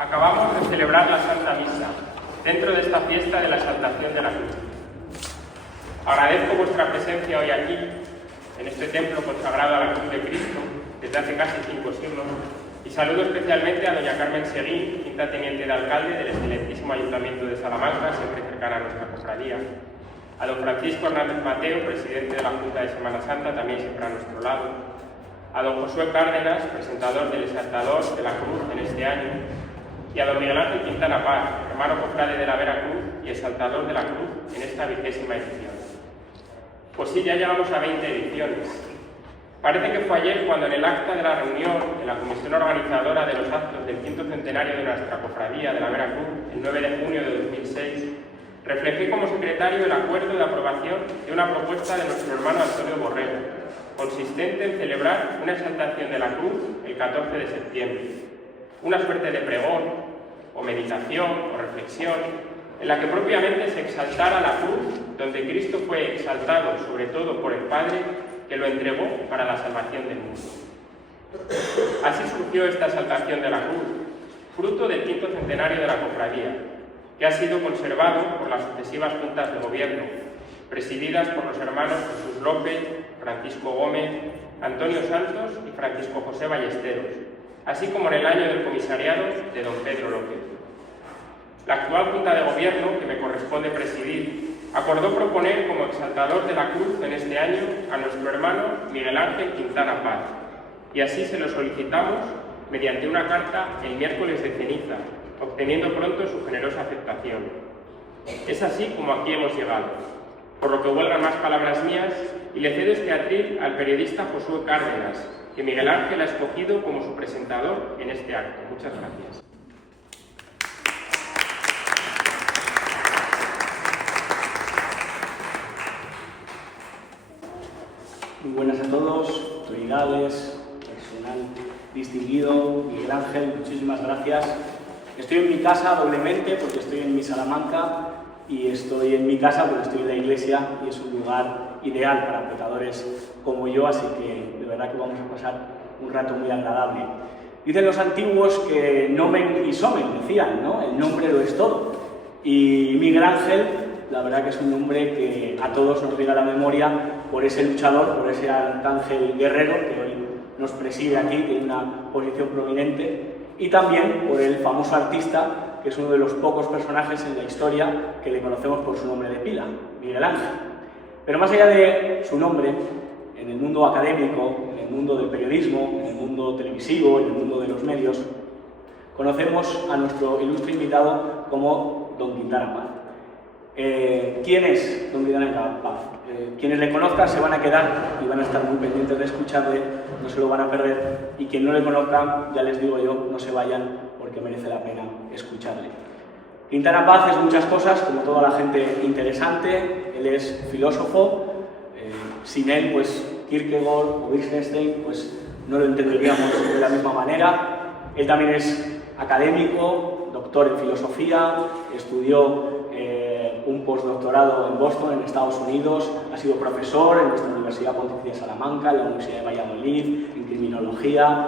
Acabamos de celebrar la Santa Misa, dentro de esta fiesta de la exaltación de la cruz. Agradezco vuestra presencia hoy aquí, en este templo consagrado a la cruz de Cristo, desde hace casi 5 siglos, y saludo especialmente a doña Carmen Seguín, quinta teniente de alcalde del excelentísimo Ayuntamiento de Salamanca, siempre cercana a nuestra cofradía, a don Francisco Hernández Mateo, presidente de la Junta de Semana Santa, también siempre a nuestro lado, a don Josué Cárdenas, presentador del Exaltador de la Cruz en este año, y a don Miguel Ángel Quintana Paz, hermano cofrade de la Vera Cruz y exaltador de la Cruz en esta 20ª edición. Pues sí, ya llevamos a 20 ediciones. Parece que fue ayer cuando en el acta de la reunión de la comisión organizadora de los actos del 5º centenario de nuestra cofradía de la Vera Cruz, el 9 de junio de 2006, reflejé como secretario el acuerdo de aprobación de una propuesta de nuestro hermano Antonio Borrego, consistente en celebrar una exaltación de la Cruz el 14 de septiembre. Una suerte de pregón, o meditación, o reflexión, en la que propiamente se exaltara la cruz, donde Cristo fue exaltado sobre todo por el Padre, que lo entregó para la salvación del mundo. Así surgió esta exaltación de la cruz, fruto del 5º centenario de la cofradía, que ha sido conservado por las sucesivas juntas de gobierno, presididas por los hermanos Jesús López, Francisco Gómez, Antonio Santos y Francisco José Ballesteros, así como en el año del comisariado de don Pedro López. La actual Junta de Gobierno, que me corresponde presidir, acordó proponer como exaltador de la cruz en este año a nuestro hermano Miguel Ángel Quintana Paz, y así se lo solicitamos mediante una carta el miércoles de ceniza, obteniendo pronto su generosa aceptación. Es así como aquí hemos llegado, por lo que huelgan más palabras mías y le cedo este atril al periodista Josué Cárdenas, que Miguel Ángel ha escogido como su presentador en este acto. Muchas gracias. Muy buenas a todos, autoridades, personal distinguido, Miguel Ángel, muchísimas gracias. Estoy en mi casa doblemente porque estoy en mi Salamanca y estoy en mi casa porque estoy en la iglesia y es un lugar ideal para pecadores como yo, así que de verdad que vamos a pasar un rato muy agradable. Dicen los antiguos que nomen y somen, decían, ¿no? El nombre lo es todo. Y Miguel Ángel, la verdad que es un nombre que a todos nos viene a la memoria por ese luchador, por ese arcángel guerrero que hoy nos preside aquí, tiene una posición prominente, y también por el famoso artista, que es uno de los pocos personajes en la historia que le conocemos por su nombre de pila, Miguel Ángel. Pero más allá de su nombre, en el mundo académico, en el mundo del periodismo, en el mundo televisivo, en el mundo de los medios, conocemos a nuestro ilustre invitado como don Quintana Paz. ¿Quién es don Quintana Paz? Quienes le conozcan se van a quedar y van a estar muy pendientes de escucharle, no se lo van a perder, y quien no le conozcan, ya les digo yo, no se vayan porque merece la pena escucharle. Quintana Paz es muchas cosas, como toda la gente interesante. Él es filósofo, sin él, pues Kierkegaard o Wittgenstein, pues no lo entenderíamos de la misma manera. Él también es académico, doctor en filosofía, estudió un postdoctorado en Boston, en Estados Unidos, ha sido profesor en nuestra Universidad Pontificia de Salamanca, en la Universidad de Valladolid, en criminología.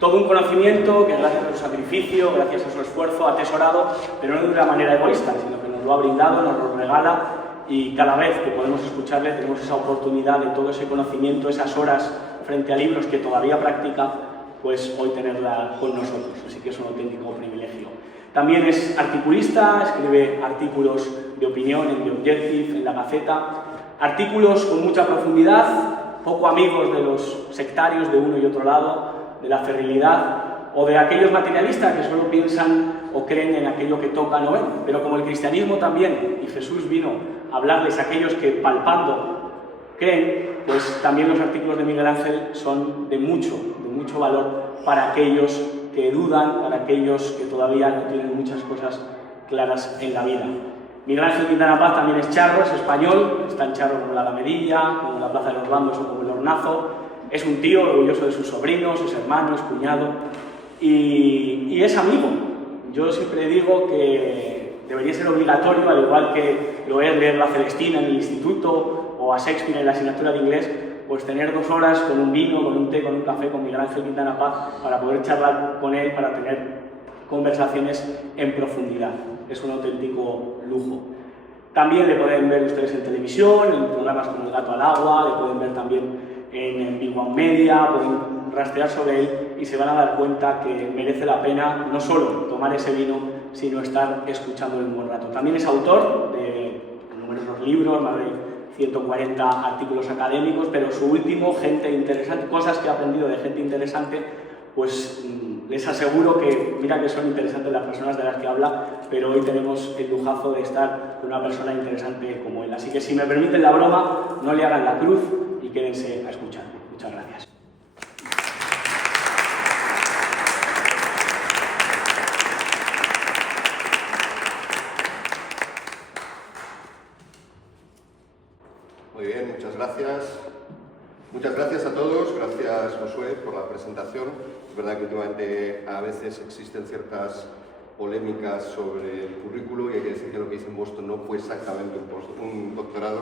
Todo un conocimiento que gracias a su sacrificio, gracias a su esfuerzo ha atesorado, pero no de una manera egoísta, sino que nos lo ha brindado, nos lo regala, y cada vez que podemos escucharle tenemos esa oportunidad de todo ese conocimiento, esas horas frente a libros que todavía practica, pues hoy tenerla con nosotros, así que es un auténtico privilegio. También es articulista, escribe artículos de opinión en The Objective, en La Gaceta, artículos con mucha profundidad, poco amigos de los sectarios de uno y otro lado, de la ferrilidad o de aquellos materialistas que solo piensan o creen en aquello que tocan o ven. Pero como el cristianismo también, y Jesús vino a hablarles a aquellos que palpando creen, pues también los artículos de Miguel Ángel son de mucho valor para aquellos que dudan, para aquellos que todavía no tienen muchas cosas claras en la vida. Miguel Ángel Quintana Paz también es charro, es español, está en charro como la Alamedilla, como la Plaza de los Bandos o como el Hornazo. Es un tío orgulloso de sus sobrinos, sus hermanos, cuñado, y es amigo. Yo siempre digo que debería ser obligatorio, al igual que lo es leer la Celestina en el instituto o a Shakespeare en la asignatura de inglés, pues tener 2 horas con un vino, con un té, con un café con Miguel Ángel Quintana Paz para poder charlar con él, para tener conversaciones en profundidad. Es un auténtico lujo. También le pueden ver ustedes en televisión, en programas como El Gato al Agua, le pueden ver también en Big One Media, pueden rastrear sobre él y se van a dar cuenta que merece la pena no solo tomar ese vino, sino estar escuchándolo un buen rato. También es autor de numerosos libros, más de 140 artículos académicos, pero su último, Gente Interesante, cosas que he aprendido de gente interesante, pues les aseguro que, mira que son interesantes las personas de las que habla, pero hoy tenemos el lujazo de estar con una persona interesante como él. Así que si me permiten la broma, no le hagan la cruz y quédense a escuchar. Muchas gracias. Muy bien, muchas gracias. Muchas gracias a todos, gracias Josué por la presentación. Es verdad que últimamente a veces existen ciertas polémicas sobre el currículo y hay que decir que lo que hice en Boston no fue exactamente un doctorado,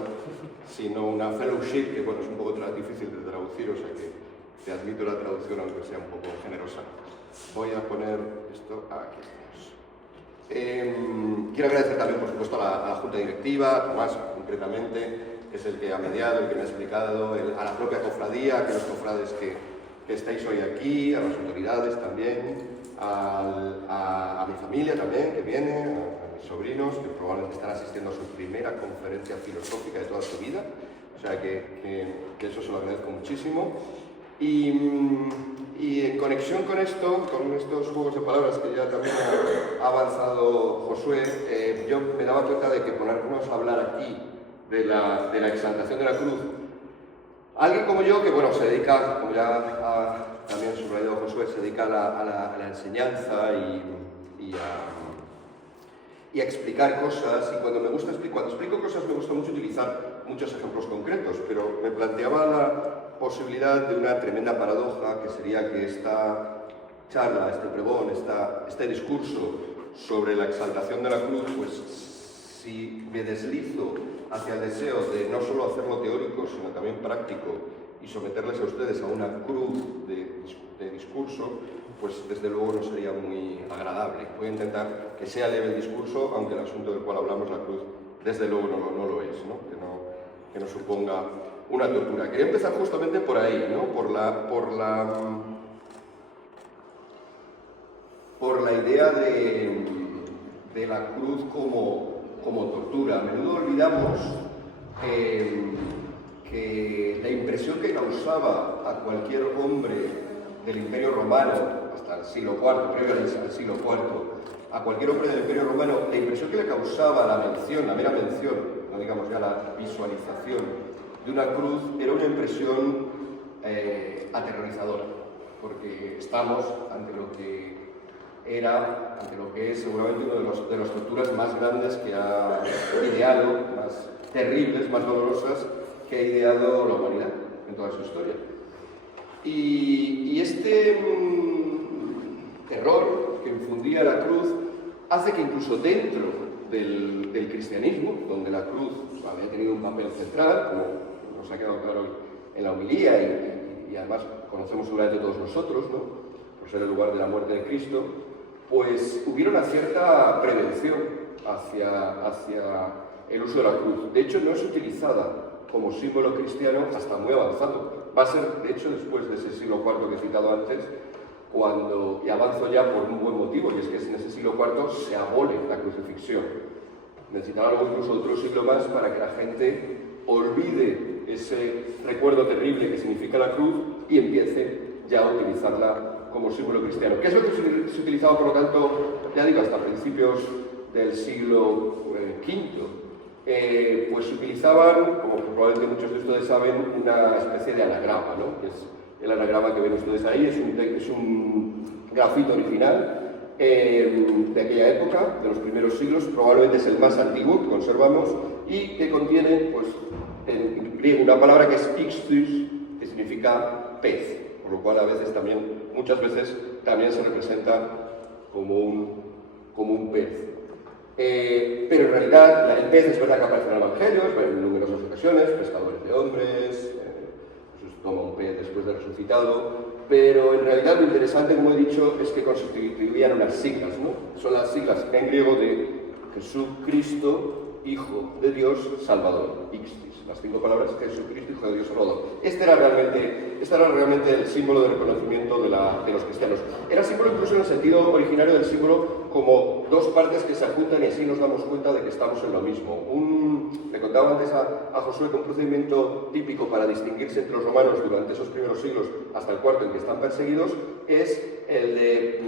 sino una fellowship, que bueno, es un poco difícil de traducir, o sea que te admito la traducción aunque sea un poco generosa. Voy a poner esto aquí. Quiero agradecer también, por supuesto, a la Junta Directiva, a Tomás concretamente, que es el que ha mediado, el que me ha explicado, a la propia cofradía, a los cofrades que estáis hoy aquí, a las autoridades también, a mi familia también, que viene, a mis sobrinos, que probablemente están asistiendo a su primera conferencia filosófica de toda su vida, o sea que eso se lo agradezco muchísimo. Y en conexión con esto, con estos juegos de palabras que ya también ha avanzado Josué, yo me daba cuenta de que ponernos a hablar aquí de la exaltación de la cruz, alguien como yo, que bueno, se dedica, como ya ha también subrayado Josué, se dedica a la enseñanza y a explicar cosas, y cuando explico cosas me gusta mucho utilizar muchos ejemplos concretos, pero me planteaba la posibilidad de una tremenda paradoja, que sería que esta charla, este pregón, este discurso sobre la exaltación de la cruz, pues si me deslizo hacia el deseo de no solo hacerlo teórico, sino también práctico, y someterles a ustedes a una cruz de discurso, pues desde luego no sería muy agradable. Voy a intentar que sea leve el discurso, aunque el asunto del cual hablamos, la cruz, desde luego no lo es, ¿no? Que no suponga una tortura. Quería empezar justamente por ahí, ¿no? Por la idea de la cruz como tortura. A menudo olvidamos que la impresión que causaba a cualquier hombre del Imperio Romano, hasta el siglo IV, previo al siglo IV, a cualquier hombre del Imperio Romano, la impresión que le causaba la mera mención, no digamos ya la visualización de una cruz, era una impresión aterrorizadora, porque estamos ante lo que es seguramente una de las torturas más grandes que ha ideado, más terribles, más dolorosas que ha ideado la humanidad en toda su historia. Y este terror que infundía la cruz hace que incluso dentro del cristianismo, donde la cruz había tenido un papel central, como nos ha quedado claro en la homilía y además conocemos seguramente todos nosotros, ¿no? Por ser el lugar de la muerte de Cristo, pues hubiera una cierta prevención hacia el uso de la cruz. De hecho, no es utilizada como símbolo cristiano hasta muy avanzado. Va a ser, de hecho, después de ese siglo IV que he citado antes, y avanzo ya por un buen motivo, y es que en ese siglo IV se abole la crucifixión. Necesitará luego incluso otro siglo más para que la gente olvide ese recuerdo terrible que significa la cruz y empiece ya a utilizarla como símbolo cristiano. ¿Qué es lo que se utilizaba, por lo tanto, ya digo, hasta principios del siglo V? Pues se utilizaban, como probablemente muchos de ustedes saben, una especie de anagrama, ¿no? Que es el anagrama que ven ustedes ahí, es un grafito original de aquella época, de los primeros siglos, probablemente es el más antiguo que conservamos y que contiene, pues, en griego una palabra que es ixtus, que significa pez, por lo cual a veces muchas veces también se representa como un pez. Pero en realidad el pez es verdad que aparece en el Evangelio, en numerosas ocasiones, pescadores de hombres, Jesús toma un pez después de resucitado, pero en realidad lo interesante, como he dicho, es que constituían unas siglas, ¿no? Son las siglas en griego de Jesucristo, Hijo de Dios, Salvador, Ixtis. Las 5 palabras, Jesucristo, Hijo de Dios, Salvador. Este era realmente el símbolo de reconocimiento de los cristianos. Era símbolo incluso en el sentido originario del símbolo como dos partes que se juntan y así nos damos cuenta de que estamos en lo mismo. Le contaba antes a Josué que un procedimiento típico para distinguirse entre los romanos durante esos primeros siglos hasta el cuarto en que están perseguidos es el de,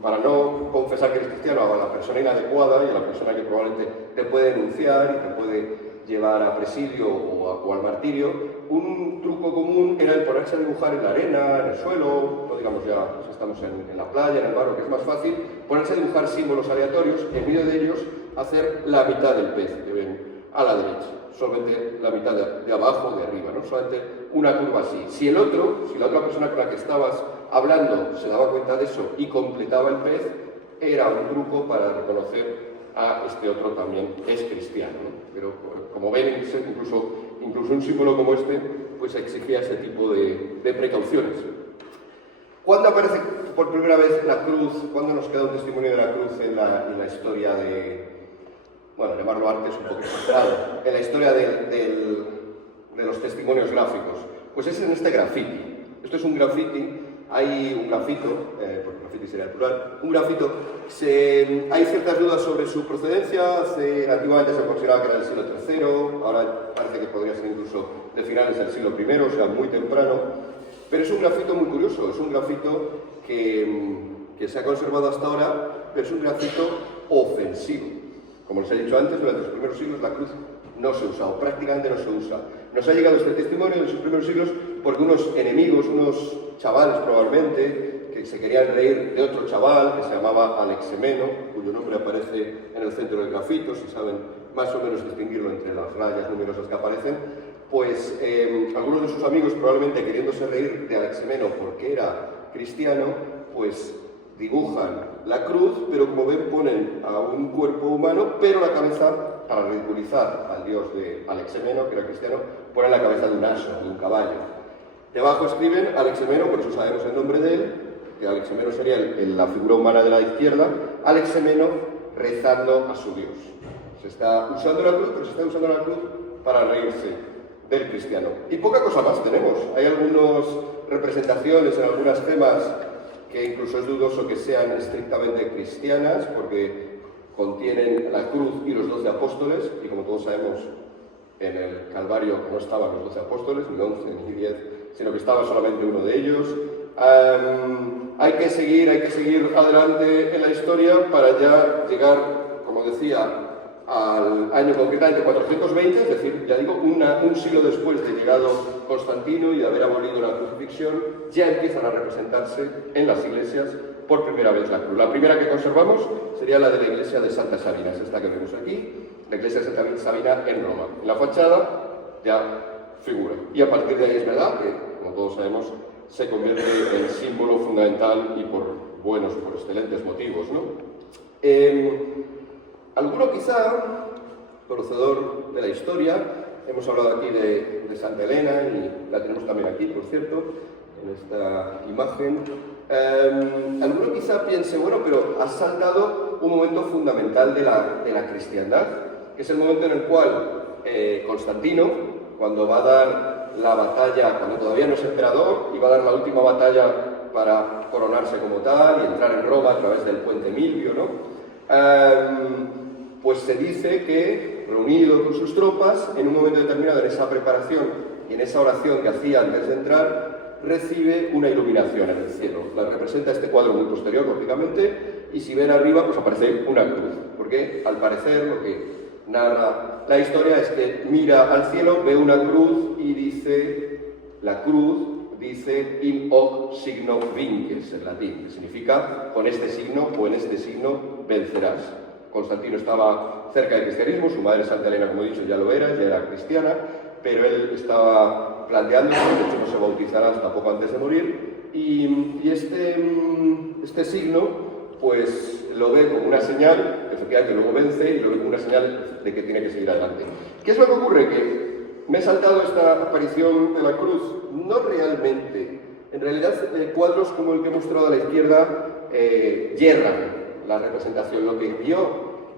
para no confesar que eres cristiano, a la persona inadecuada y a la persona que probablemente te puede denunciar y te puede llevar a presidio o al martirio, un truco común era el ponerse a dibujar en la arena, en el suelo, no digamos ya pues estamos en la playa, en el barro, que es más fácil, ponerse a dibujar símbolos aleatorios, en medio de ellos hacer la mitad del pez que ven a la derecha, solamente la mitad de abajo o de arriba, ¿no? Solamente una curva así. Si la otra persona con la que estabas hablando se daba cuenta de eso y completaba el pez, era un truco para reconocer a este otro también es cristiano, ¿no? Pero como ven, incluso un símbolo como este, pues exigía ese tipo de precauciones. ¿Cuándo aparece por primera vez la cruz? ¿Cuándo nos queda un testimonio de la cruz en la historia de, bueno, llamarlo arte es un poco exagerado, en la historia de los testimonios gráficos? Pues es en este grafiti. Esto es un grafiti. Hay un grafito, porque grafiti sería el plural, un grafito, hay ciertas dudas sobre su procedencia, antiguamente se consideraba que era del siglo III, ahora parece que podría ser incluso de finales del siglo I, o sea, muy temprano, pero es un grafito muy curioso, es un grafito que se ha conservado hasta ahora, pero es un grafito ofensivo. Como les he dicho antes, durante los primeros siglos la cruz no se usa, o prácticamente no se usa. Nos ha llegado este testimonio de sus primeros siglos porque unos enemigos, unos chavales probablemente, que se querían reír de otro chaval que se llamaba Alexemeno, cuyo nombre aparece en el centro del grafito, si saben más o menos distinguirlo entre las rayas numerosas que aparecen, pues algunos de sus amigos, probablemente queriéndose reír de Alexemeno porque era cristiano, pues dibujan la cruz, pero como ven ponen a un cuerpo humano, pero la cabeza, para ridiculizar al dios de Alexemeno, que era cristiano, ponen la cabeza de un asno, de un caballo. Debajo escriben Alexemeno, por eso sabemos el nombre de él, que Alexemeno sería la figura humana de la izquierda, Alexemeno rezando a su dios. Se está usando la cruz, pero se está usando la cruz para reírse del cristiano. Y poca cosa más tenemos. Hay algunas representaciones en algunas gemas que incluso es dudoso que sean estrictamente cristianas, porque contienen la cruz y los 12 apóstoles, y como todos sabemos, en el Calvario no estaban los 12 apóstoles, ni 11 ni 10, sino que estaba solamente uno de ellos. Hay que seguir adelante en la historia para ya llegar, como decía, al año concretamente 420, es decir, ya digo, un siglo después de llegado Constantino y de haber abolido la crucifixión, ya empiezan a representarse en las iglesias por primera vez la cruz. La primera que conservamos sería la de la iglesia de Santa Sabina, es esta que vemos aquí, la iglesia de Santa Sabina en Roma. En la fachada ya figura. Y a partir de ahí es verdad que, como todos sabemos, se convierte en símbolo fundamental y por excelentes motivos, ¿no? Alguno quizá, conocedor de la historia, hemos hablado aquí de Santa Elena y la tenemos también aquí, por cierto, en esta imagen. Alguno quizá piense, bueno, pero ha saltado un momento fundamental de la cristiandad, que es el momento en el cual Constantino, cuando va a dar la batalla, cuando todavía no es emperador, y va a dar la última batalla para coronarse como tal y entrar en Roma a través del puente Milvio, ¿no? Pues se dice que, reunido con sus tropas, en un momento determinado en esa preparación y en esa oración que hacía antes de entrar, recibe una iluminación en el cielo. La representa este cuadro muy posterior, lógicamente, y si ven arriba, pues aparece una cruz. Porque, al parecer, lo que narra la historia es que mira al cielo, ve una cruz y dice, la cruz dice in hoc signo vinces, en latín, que significa con este signo o en este signo vencerás. Constantino estaba cerca del cristianismo, su madre Santa Elena, como he dicho, ya lo era, ya era cristiana, pero él estaba planteándose, de hecho no se bautizará hasta poco antes de morir, y este signo, pues lo ve como una señal, efectivamente luego vence, y lo ve como una señal de que tiene que seguir adelante. ¿Qué es lo que ocurre? Que me he saltado esta aparición de la cruz, no realmente En realidad, cuadros como el que he mostrado a la izquierda yerran la representación. Lo que vio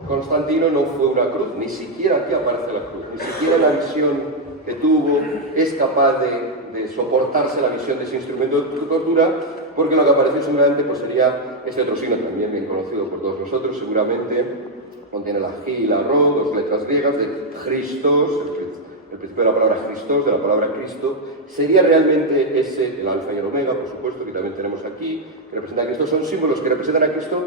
Constantino no fue una cruz, ni siquiera aquí aparece la cruz, ni siquiera la visión que tuvo es capaz de soportarse la visión de ese instrumento de tortura, porque lo que apareció seguramente pues sería este otro signo, también bien conocido por todos nosotros, seguramente contiene la G y la Rho, dos letras griegas de Christos, el principio de la palabra Christos, de la palabra Cristo, sería realmente ese, el alfa y el omega, por supuesto, que también tenemos aquí, que representan a Cristo, son símbolos que representan a Cristo,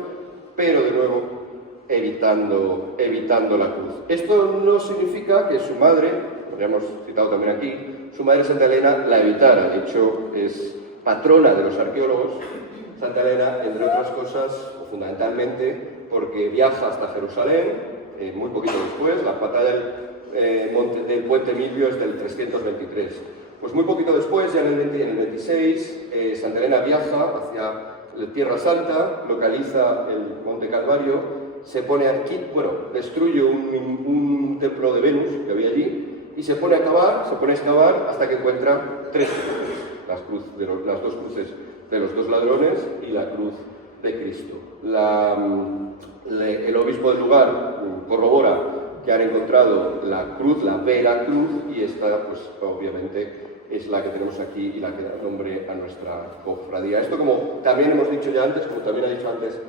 pero de nuevo evitando la cruz. Esto no significa que su madre, como ya hemos citado también aquí, su madre Santa Elena la evitara. De hecho, es patrona de los arqueólogos, Santa Elena, entre otras cosas, o fundamentalmente, porque viaja hasta Jerusalén, muy poquito después, la batalla del Puente Milvio es del 323. Pues muy poquito después, ya en el 26, Santa Elena viaja hacia la Tierra Santa, localiza el Monte Calvario, se pone aquí, bueno, destruye un templo de Venus que había allí y se pone a excavar hasta que encuentra tres cruces, las dos cruces de los dos ladrones y la cruz de Cristo. El obispo del lugar corrobora que han encontrado la cruz, la vera cruz, y esta, pues obviamente, es la que tenemos aquí y la que da nombre a nuestra cofradía. Esto, como también hemos dicho ya antes, como también ha dicho antes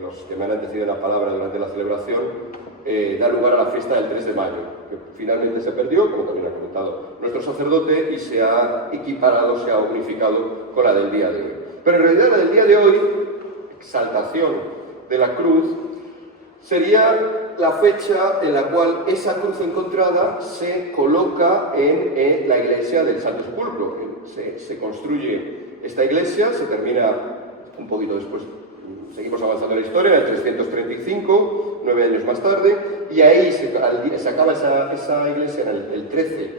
los que me han antecedido la palabra durante la celebración, da lugar a la fiesta del 3 de mayo, que finalmente se perdió, como también ha comentado nuestro sacerdote, y se ha equiparado, se ha unificado con la del día de hoy. Pero en realidad la del día de hoy, exaltación de la cruz, sería la fecha en la cual esa cruz encontrada se coloca en la iglesia del Santo Sepulcro. Se construye esta iglesia, se termina un poquito después, seguimos avanzando en la historia, en el 335, 9 años más tarde, y ahí se acaba esa iglesia el 13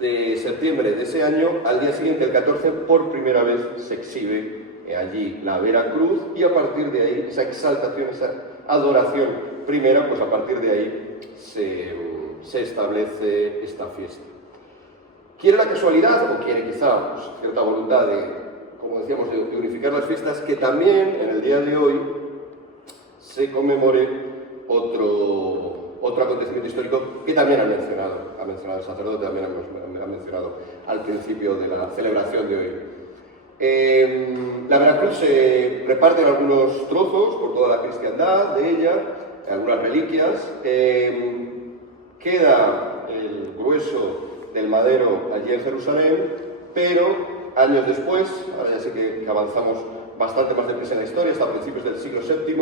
de septiembre de ese año. Al día siguiente, el 14, por primera vez se exhibe allí la Vera Cruz, y a partir de ahí, esa exaltación, esa adoración primera, pues a partir de ahí se establece esta fiesta. ¿Quiere la casualidad, o quiere quizá pues, cierta voluntad de, como decíamos, de unificar las fiestas, que también en el día de hoy se conmemore otro acontecimiento histórico que también ha mencionado el sacerdote, también ha mencionado al principio de la celebración de hoy? La Veracruz se reparte en algunos trozos por toda la cristiandad de ella, algunas reliquias. Queda el grueso del madero allí en Jerusalén, pero años después, ahora ya sé que avanzamos bastante más deprisa en la historia, hasta principios del siglo VII,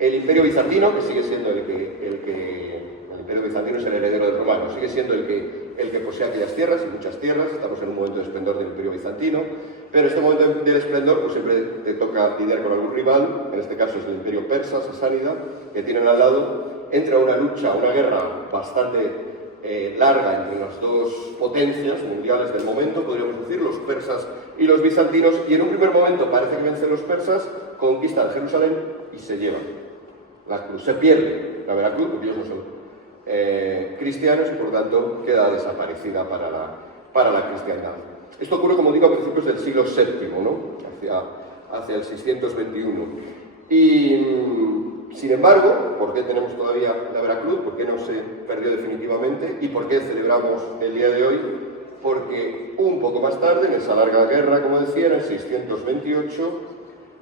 el Imperio Bizantino, que sigue siendo el Imperio Bizantino es el heredero del romano, sigue siendo el que posee aquellas tierras y muchas tierras. Estamos en un momento de esplendor del Imperio Bizantino, pero en este momento de esplendor pues siempre te toca lidiar con algún rival, en este caso es el Imperio Persa, Sasánida, que tienen al lado. Entra una guerra bastante larga entre las dos potencias mundiales del momento, podríamos decir, los persas y los bizantinos, y en un primer momento parece que vencen los persas, conquistan Jerusalén y se llevan la cruz. Se pierde la Veracruz, porque ellos no son cristianos y por tanto queda desaparecida para la cristiandad. Esto ocurre, como digo, a principios del siglo VII, ¿no? hacia el 621. Y sin embargo, ¿por qué tenemos todavía la Veracruz? ¿Por qué no se perdió definitivamente? ¿Y por qué celebramos el día de hoy? Porque un poco más tarde, en esa larga guerra, como decía, en el 628,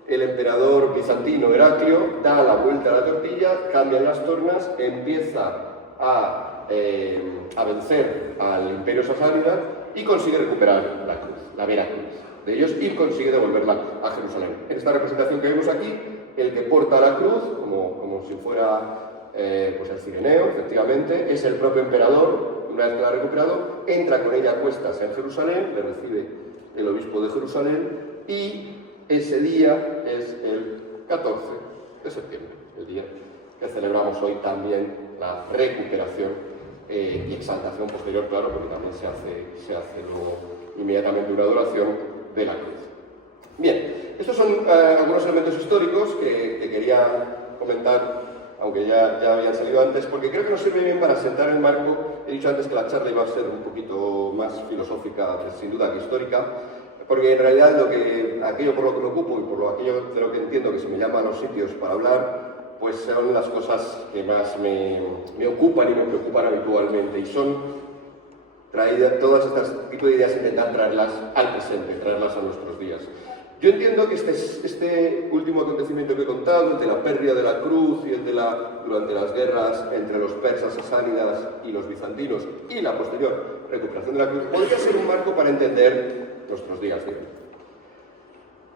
el emperador bizantino Heraclio da la vuelta a la tortilla, cambian las tornas, empieza a vencer al Imperio Sasánida y consigue recuperar la cruz, la Vera Cruz de ellos, y consigue devolverla a Jerusalén. En esta representación que vemos aquí, el que porta la cruz, como si fuera pues el cireneo, efectivamente, es el propio emperador. Una vez que la ha recuperado, entra con ella a cuestas en Jerusalén, le recibe el obispo de Jerusalén, y ese día es el 14 de septiembre, el día que celebramos hoy también la recuperación y exaltación posterior, claro, porque también se hace luego inmediatamente una adoración de la cruz. Bien, estos son algunos elementos históricos que quería comentar, aunque ya habían salido antes, porque creo que nos sirve bien para sentar el marco. He dicho antes que la charla iba a ser un poquito más filosófica, sin duda, que histórica. porque en realidad aquello por lo que me ocupo y por aquello de lo que entiendo que se me llama a los sitios para hablar, pues son las cosas que más me ocupan y me preocupan habitualmente, y son todas estas tipo de ideas, intentar traerlas al presente, traerlas a nuestros días. Yo entiendo que este último acontecimiento que he contado, el de la pérdida de la cruz y el de durante las guerras entre los persas sasánidas y los bizantinos y la posterior recuperación de la cruz, podría ser un marco para entender nuestros días de hoy.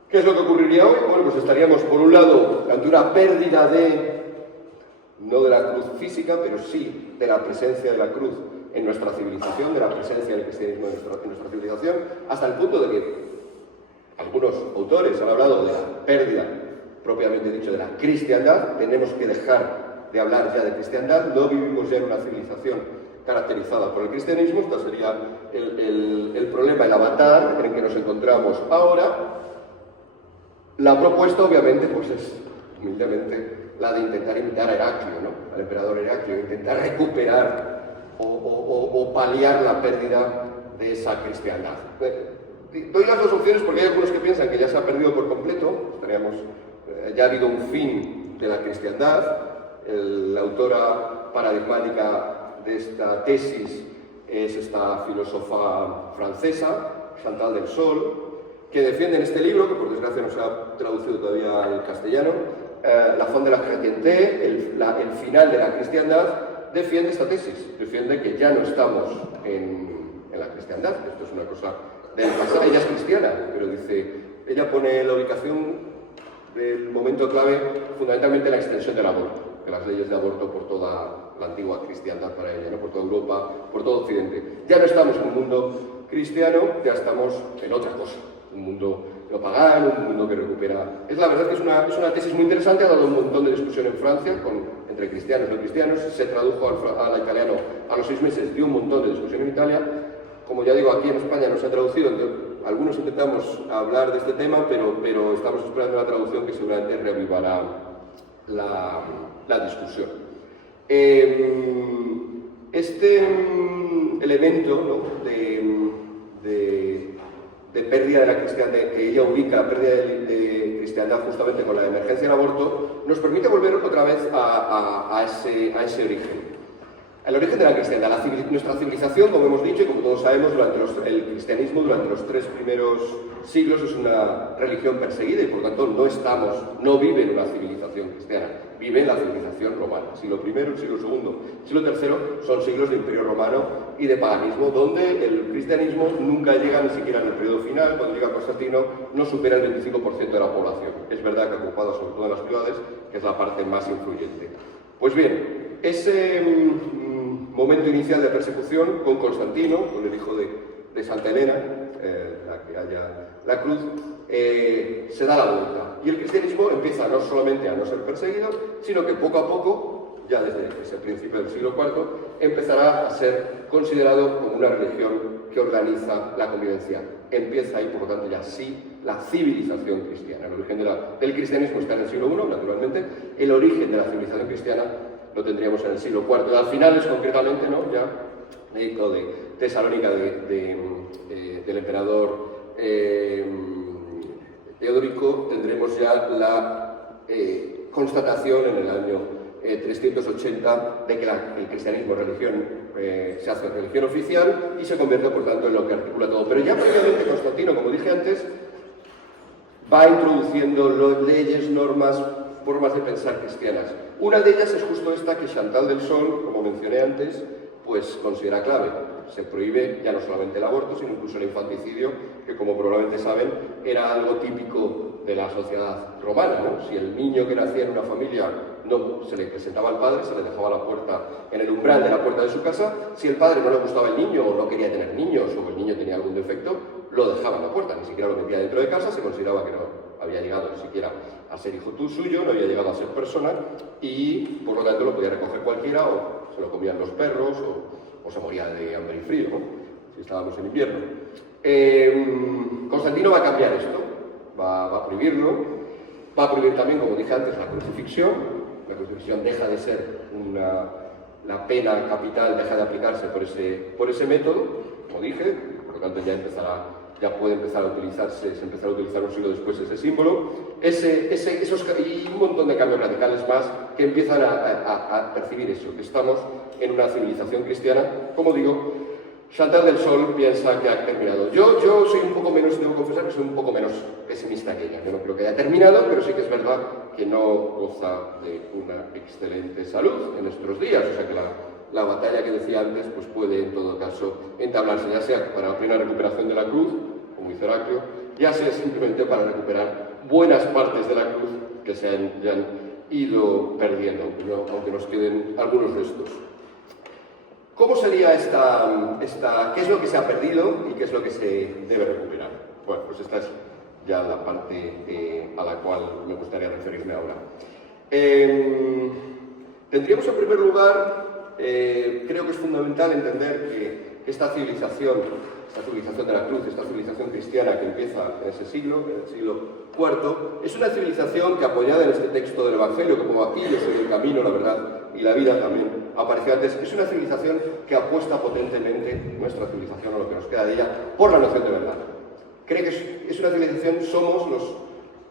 ¿Qué es lo que ocurriría hoy? Bueno, pues estaríamos por un lado ante una pérdida no de la cruz física, pero sí de la presencia de la cruz en nuestra civilización, de la presencia del cristianismo en nuestra civilización, hasta el punto de que algunos autores han hablado de la pérdida, propiamente dicho, de la cristiandad. Tenemos que dejar de hablar ya de cristiandad, no vivimos ya en una civilización caracterizada por el cristianismo. Este sería el problema, el avatar en el que nos encontramos ahora. La propuesta, obviamente, pues es, humildemente, la de intentar imitar a Heraclio, ¿no? Al emperador Heraclio, intentar recuperar o paliar la pérdida de esa cristiandad. Doy las dos opciones porque hay algunos que piensan que ya se ha perdido por completo, ya ha habido un fin de la cristiandad. La autora paradigmática de esta tesis es esta filósofa francesa, Chantal del Sol, que defiende en este libro, que por desgracia no se ha traducido todavía al castellano, La fin de la chrétienté, el final de la cristiandad. Defiende esta tesis, defiende que ya no estamos en la cristiandad. Esto es una cosa del pasado. Ella es cristiana, pero ella pone la ubicación del momento clave fundamentalmente en la extensión del aborto, de las leyes de aborto por toda la antigua cristiandad para ella, ¿no? Por toda Europa, por todo Occidente. Ya no estamos en un mundo cristiano, ya estamos en otra cosa, un mundo no pagano, un mundo que recupera. La verdad que es una tesis muy interesante, ha dado un montón de discusión en Francia, entre cristianos y no cristianos, se tradujo al italiano a los 6 meses, dio un montón de discusión en Italia. Como ya digo, aquí en España no se ha traducido, algunos intentamos hablar de este tema, pero estamos esperando una traducción que seguramente reavivará la discusión. Este elemento, ¿no?, de pérdida de la cristiandad, que ella ubica la pérdida de cristiandad justamente con la emergencia del aborto, nos permite volver otra vez a ese origen. El origen de la cristiandad. Nuestra civilización, como hemos dicho y como todos sabemos, el cristianismo durante los 3 primeros siglos es una religión perseguida y por tanto no vive en una civilización cristiana, vive en la civilización romana. Siglo I, el siglo II, siglo III son siglos de imperio romano y de paganismo, donde el cristianismo nunca llega ni siquiera en el periodo final. Cuando llega Constantino no supera el 25% de la población. Es verdad que ha ocupado sobre todo en las ciudades, que es la parte más influyente. Pues bien, ese momento inicial de persecución con Constantino, con el hijo de Santa Elena, la que haya la cruz, se da la vuelta. Y el cristianismo empieza no solamente a no ser perseguido, sino que poco a poco, ya desde ese principio del siglo IV, empezará a ser considerado como una religión que organiza la convivencia. Empieza ahí, por lo tanto, ya sí la civilización cristiana. El origen del cristianismo está en el siglo I, naturalmente. El origen de la civilización cristiana lo tendríamos en el siglo IV. Al final es concretamente, ¿no?, ya de Tesalónica del emperador Teodorico, tendremos ya la constatación en el año 380 de que el cristianismo se hace religión oficial y se convierte, por tanto, en lo que articula todo. Pero ya previamente Constantino, como dije antes, va introduciendo leyes, normas, formas de pensar cristianas. Una de ellas es justo esta que Chantal del Sol, como mencioné antes, pues considera clave. Se prohíbe ya no solamente el aborto, sino incluso el infanticidio, que, como probablemente saben, era algo típico de la sociedad romana, ¿no? Si el niño que nacía en una familia no se le presentaba al padre, se le dejaba a la puerta, en el umbral de la puerta de su casa. Si el padre no le gustaba el niño o no quería tener niños o el niño tenía algún defecto, lo dejaba en la puerta, ni siquiera lo metía dentro de casa. Se consideraba que no había llegado ni siquiera a ser hijo suyo, no había llegado a ser persona y por lo tanto lo podía recoger cualquiera, o se lo comían los perros, o se moría de hambre y frío, ¿no?, si estábamos en invierno. Constantino va a cambiar esto, va a prohibirlo, va a prohibir también, como dije antes, la crucifixión. La crucifixión deja de ser la pena capital, deja de aplicarse por ese método, como dije, por lo tanto ya empezará ya puede empezar a utilizarse, se empezará a utilizar un siglo después ese símbolo, y un montón de cambios radicales más que empiezan a percibir eso, que estamos en una civilización cristiana. Como digo, Chantal del Sol piensa que ha terminado. Yo soy un poco menos, debo confesar que soy un poco menos pesimista que ella. Yo no creo que haya terminado, pero sí que es verdad que no goza de una excelente salud en nuestros días, o sea que la batalla que decía antes pues puede en todo caso entablarse, ya sea para la plena recuperación de la cruz, como dice Heraclio, ya sea simplemente para recuperar buenas partes de la cruz que se han ido perdiendo, ¿no? Aunque nos queden algunos restos. ¿Cómo sería qué es lo que se ha perdido y qué es lo que se debe recuperar? Bueno, pues esta es ya la parte a la cual me gustaría referirme ahora. Tendríamos en primer lugar, creo que es fundamental entender que esta civilización de la cruz, esta civilización cristiana que empieza en ese siglo, en el siglo IV, es una civilización que, apoyada en este texto del Evangelio, como aquí yo soy el camino, la verdad y la vida también apareció antes, es una civilización que apuesta potentemente, nuestra civilización o lo que nos queda de ella, por la noción de verdad. Cree que es una civilización, somos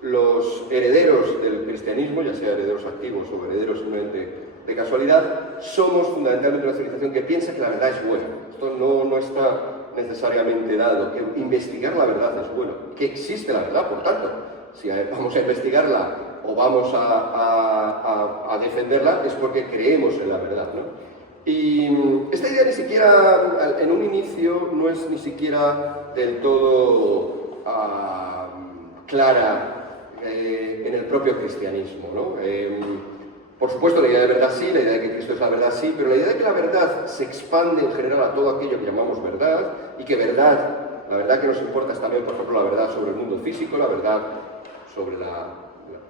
los herederos del cristianismo, ya sea herederos activos o herederos simplemente de casualidad, somos fundamentalmente una civilización que piensa que la verdad es buena. Esto no está necesariamente dado, que investigar la verdad es bueno, que existe la verdad, por tanto, si vamos a investigarla o vamos a defenderla es porque creemos en la verdad, ¿no? Y esta idea ni siquiera, en un inicio, no es ni siquiera del todo clara en el propio cristianismo, ¿no? Por supuesto, la idea de verdad sí, la idea de que Cristo es la verdad sí, pero la idea de que la verdad se expande en general a todo aquello que llamamos verdad, y que la verdad que nos importa es también, por ejemplo, la verdad sobre el mundo físico, la verdad sobre lo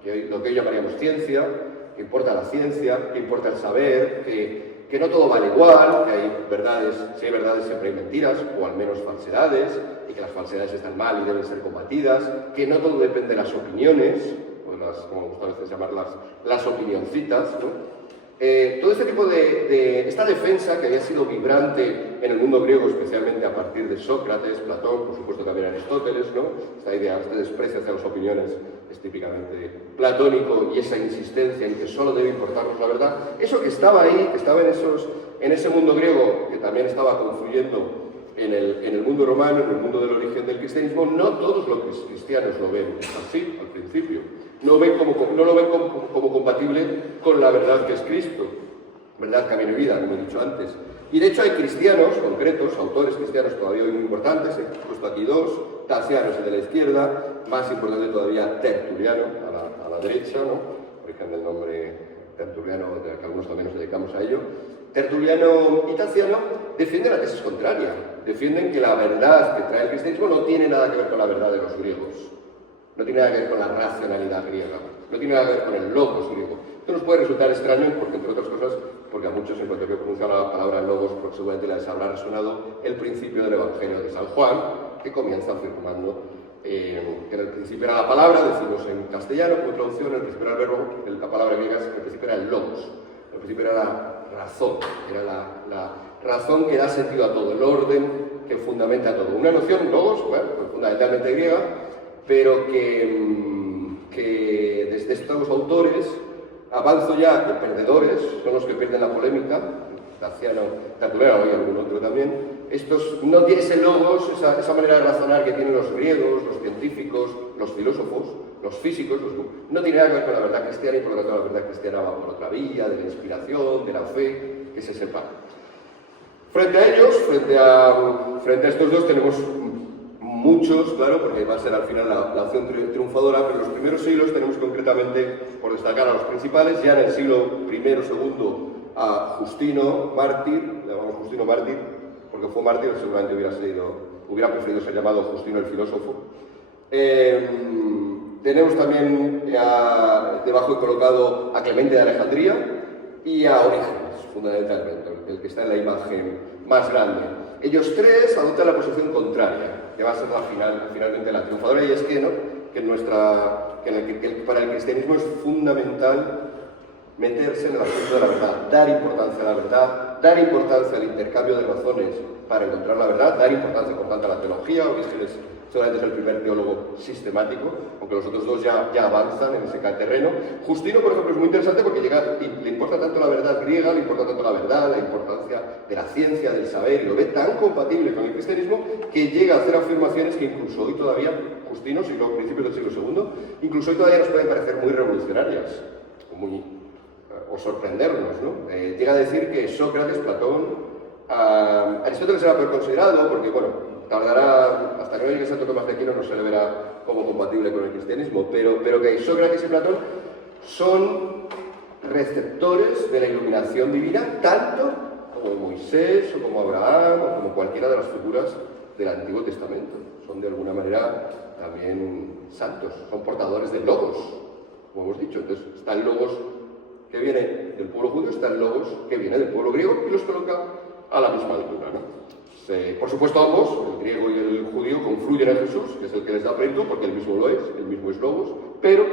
que hoy llamaríamos ciencia, que importa la ciencia, que importa el saber, que no todo vale igual, que hay verdades, si hay verdades siempre hay mentiras, o al menos falsedades, y que las falsedades están mal y deben ser combatidas, que no todo depende de las opiniones, como me gusta a veces llamarlas, las opinioncitas, ¿no? Todo este tipo esta defensa que había sido vibrante en el mundo griego, especialmente a partir de Sócrates, Platón, por supuesto también Aristóteles, ¿no? Esta idea, este desprecio hacia las opiniones es típicamente platónico, y esa insistencia en que solo debe importarnos la verdad, eso que estaba ahí, que estaba en ese mundo griego, que también estaba confluyendo en el mundo romano, en el mundo del origen del cristianismo, no todos los cristianos lo ven así al principio. No lo ven como compatible con la verdad que es Cristo, verdad, camino y vida, como he dicho antes. Y de hecho hay cristianos concretos, autores cristianos todavía hoy muy importantes, he puesto aquí dos, Tarciano es el de la izquierda, más importante todavía Tertuliano, a la derecha, ¿no? Origen del nombre Tertuliano, de que algunos también nos dedicamos a ello. Tertuliano y Tarciano defienden la tesis contraria, defienden que la verdad que trae el cristianismo no tiene nada que ver con la verdad de los griegos. No tiene nada que ver con la racionalidad griega, no tiene nada que ver con el logos griego. Esto nos puede resultar extraño porque, entre otras cosas, porque a muchos en cuanto que pronuncian la palabra logos, seguramente les habrá resonado el principio del Evangelio de San Juan, que comienza afirmando que en el principio era la palabra, decimos en castellano como traducción, en el principio era el verbo, la palabra griega en el principio era el logos, el principio era la razón, era la razón que da sentido a todo, el orden que fundamenta todo. Una noción, logos, bueno, pues fundamentalmente griega, pero que desde estos autores, avanzo ya de perdedores, son los que pierden la polémica, Tarciano, Tertuliano y algún otro también, estos no tienen ese logos, esa manera de razonar que tienen los griegos, los científicos, los filósofos, los físicos, no tiene nada que ver con la verdad cristiana, y por lo tanto la verdad cristiana va por otra vía, de la inspiración, de la fe, que se separa. Frente a ellos, frente a estos dos, tenemos muchos, claro, porque va a ser al final la opción triunfadora, pero en los primeros siglos tenemos concretamente, por destacar a los principales, ya en el siglo I, II, a Justino Mártir, le llamamos Justino Mártir, porque fue mártir, seguramente hubiera preferido ser llamado Justino el filósofo. Tenemos también debajo colocado a Clemente de Alejandría y a Orígenes, fundamentalmente, el que está en la imagen más grande. Ellos tres adoptan la posición contraria, que va a ser finalmente la triunfadora, y es que para el cristianismo es fundamental meterse en el asunto de la verdad, dar importancia a la verdad, dar importancia al intercambio de razones para encontrar la verdad, dar importancia, por tanto, a la teología. Orígenes seguramente es el primer teólogo sistemático, aunque los otros dos ya avanzan en ese terreno. Justino, por ejemplo, es muy interesante porque le importa tanto la verdad griega, le importa tanto la verdad, la importancia de la ciencia, del saber, y lo ve tan compatible con el cristianismo que llega a hacer afirmaciones que incluso hoy todavía, Justino, principios del siglo II, incluso hoy todavía nos pueden parecer muy revolucionarias, o sorprendernos, ¿no? Llega a decir que Sócrates, Platón, Aristóteles era peor considerado porque, bueno, tardará, hasta que no llegue Santo Tomás de Aquino no se le verá como compatible con el cristianismo, pero que Sócrates y Platón son receptores de la iluminación divina, tanto como Moisés, o como Abraham, o como cualquiera de las figuras del Antiguo Testamento. Son de alguna manera también santos, son portadores del Logos, como hemos dicho. Entonces está el Logos que viene del pueblo judío, está el Logos que viene del pueblo griego y los coloca a la misma altura, ¿no? Por supuesto, ambos, el griego y el judío, confluyen en Jesús, que es el que les da plenitud, porque el mismo lo es, el mismo es Logos, pero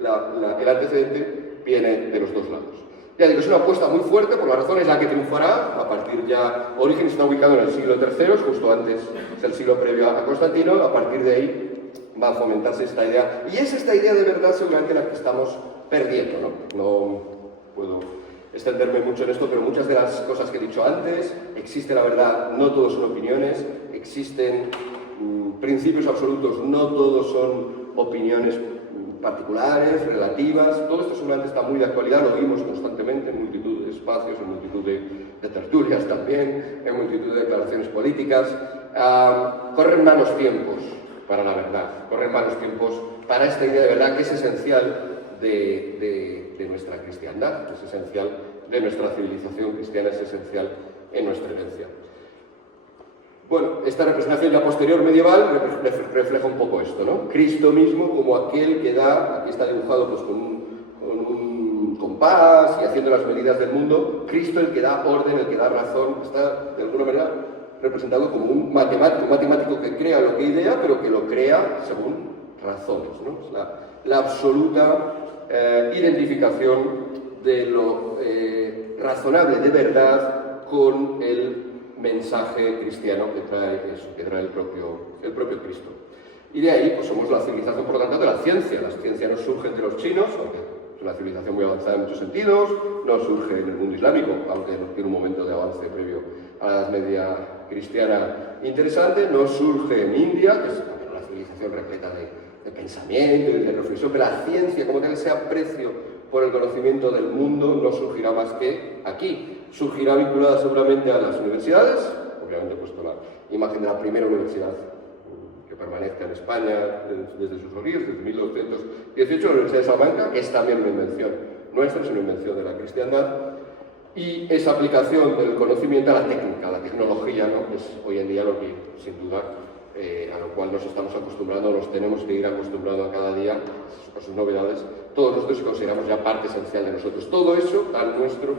el antecedente viene de los dos lados. Ya digo, es una apuesta muy fuerte, por la razón es la que triunfará, a partir ya, Orígenes está ubicado en el siglo III, justo antes, es el siglo previo a Constantino, a partir de ahí va a fomentarse esta idea, y es esta idea de verdad seguramente la que estamos perdiendo, ¿no? No puedo extenderme mucho en esto, pero muchas de las cosas que he dicho antes, existe la verdad, no todos son opiniones, existen principios absolutos, no todos son opiniones particulares, relativas, todo esto seguramente está muy de actualidad, lo vimos constantemente en multitud de espacios, en multitud de tertulias también, en multitud de declaraciones políticas. Corren malos tiempos para la verdad, corren malos tiempos para esta idea de verdad que es esencial de nuestra cristiandad, es esencial de nuestra civilización cristiana, es esencial en nuestra herencia. Bueno, esta representación ya posterior medieval refleja un poco esto, ¿no? Cristo mismo como aquel que da, aquí está dibujado pues con un compás y haciendo las medidas del mundo, Cristo el que da orden, el que da razón, está de alguna manera representado como un matemático que crea lo que idea, pero que lo crea según razones, ¿no? Es la absoluta identificación de lo razonable de verdad con el mensaje cristiano que trae el propio Cristo. Y de ahí pues somos la civilización, por lo tanto, de la ciencia. Las ciencias no surgen de los chinos, aunque es una civilización muy avanzada en muchos sentidos, no surge en el mundo islámico, aunque tiene un momento de avance previo a la Edad Media cristiana interesante, no surge en India, que es una civilización repleta de pensamiento y de reflexión, pero la ciencia, como tal, ese aprecio por el conocimiento del mundo, no surgirá más que aquí. Surgirá vinculada seguramente a las universidades, obviamente he puesto la imagen de la primera universidad que permanezca en España desde sus orígenes, desde 1218, la Universidad de Salamanca, que es también una invención nuestra, es una invención de la cristiandad, y esa aplicación del conocimiento a la técnica, a la tecnología, ¿no? Que es hoy en día lo que, sin duda, a lo cual nos estamos acostumbrando, nos tenemos que ir acostumbrando a cada día a sus novedades, todos nosotros consideramos ya parte esencial de nosotros. Todo eso, tan nuestro,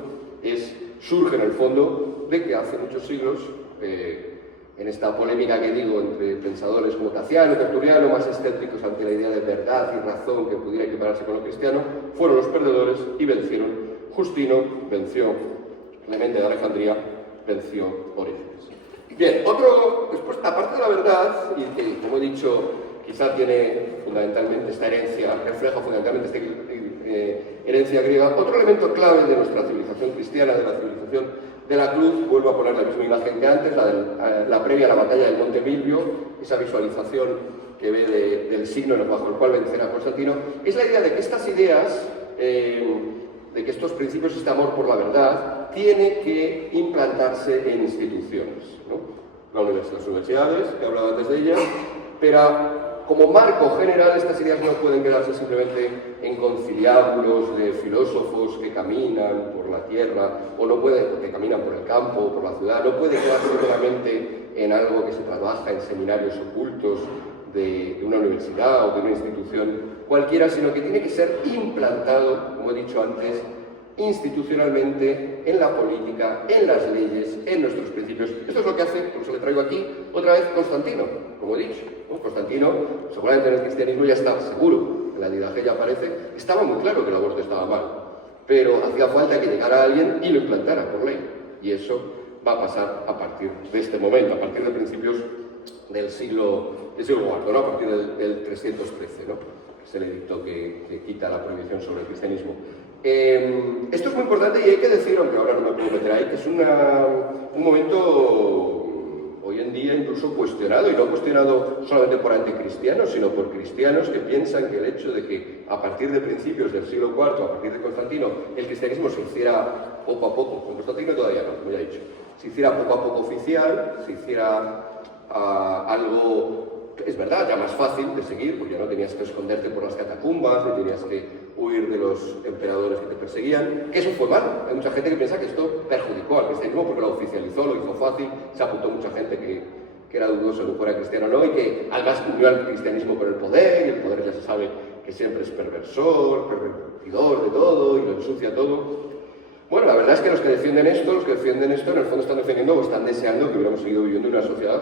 surge en el fondo de que hace muchos siglos, en esta polémica que digo entre pensadores como Taciano y Tertuliano, más escépticos ante la idea de verdad y razón que pudiera equipararse con lo cristiano, fueron los perdedores y vencieron. Justino venció, Clemente de Alejandría venció Orígenes. Bien, después, aparte de la verdad, y que, como he dicho, quizá tiene fundamentalmente esta herencia, refleja fundamentalmente esta herencia griega, otro elemento clave de nuestra civilización cristiana, de la civilización de la cruz, vuelvo a poner la misma imagen que antes, la previa a la batalla del Monte Milvio, esa visualización que ve del signo bajo el cual vencerá Constantino, es la idea de que estas ideas, de que estos principios, este amor por la verdad, tiene que implantarse en instituciones, ¿no? Las universidades, que he hablado antes de ellas, pero como marco general estas ideas no pueden quedarse simplemente en conciliábulos de filósofos que caminan por la tierra, o no pueden, que caminan por el campo o por la ciudad, no puede quedarse solamente en algo que se trabaja en seminarios ocultos de una universidad o de una institución cualquiera, sino que tiene que ser implantado, como he dicho antes, institucionalmente, en la política, en las leyes, en nuestros principios. Esto es lo que hace, por eso le traigo aquí, otra vez Constantino, como he dicho, ¿no? Constantino, seguramente en el cristianismo ya estaba seguro, en la Didache ya aparece, estaba muy claro que el aborto estaba mal, pero hacía falta que llegara alguien y lo implantara por ley. Y eso va a pasar a partir de este momento, a partir de principios del siglo IV, ¿no? A partir del 313, ¿no? Es el edicto que quita la prohibición sobre el cristianismo. Esto es muy importante y hay que decir, aunque ahora no me puedo meter ahí, que es un momento hoy en día incluso cuestionado, y no cuestionado solamente por anticristianos, sino por cristianos que piensan que el hecho de que a partir de principios del siglo IV, a partir de Constantino, el cristianismo se hiciera poco a poco, con Constantino todavía no, como ya he dicho, se hiciera poco a poco oficial, se hiciera algo, es verdad, ya más fácil de seguir, porque ya no tenías que esconderte por las catacumbas, ni tenías que huir de los emperadores que te perseguían, que eso fue malo. Hay mucha gente que piensa que esto perjudicó al cristianismo porque lo oficializó, lo hizo fácil, se apuntó mucha gente que era dudosa de que fuera cristiano o no, y que además unió al cristianismo con el poder, y el poder ya se sabe que siempre es perversor, pervertidor de todo, y lo ensucia todo. Bueno, la verdad es que los que defienden esto, en el fondo están defendiendo o están deseando que hubiéramos seguido viviendo en una sociedad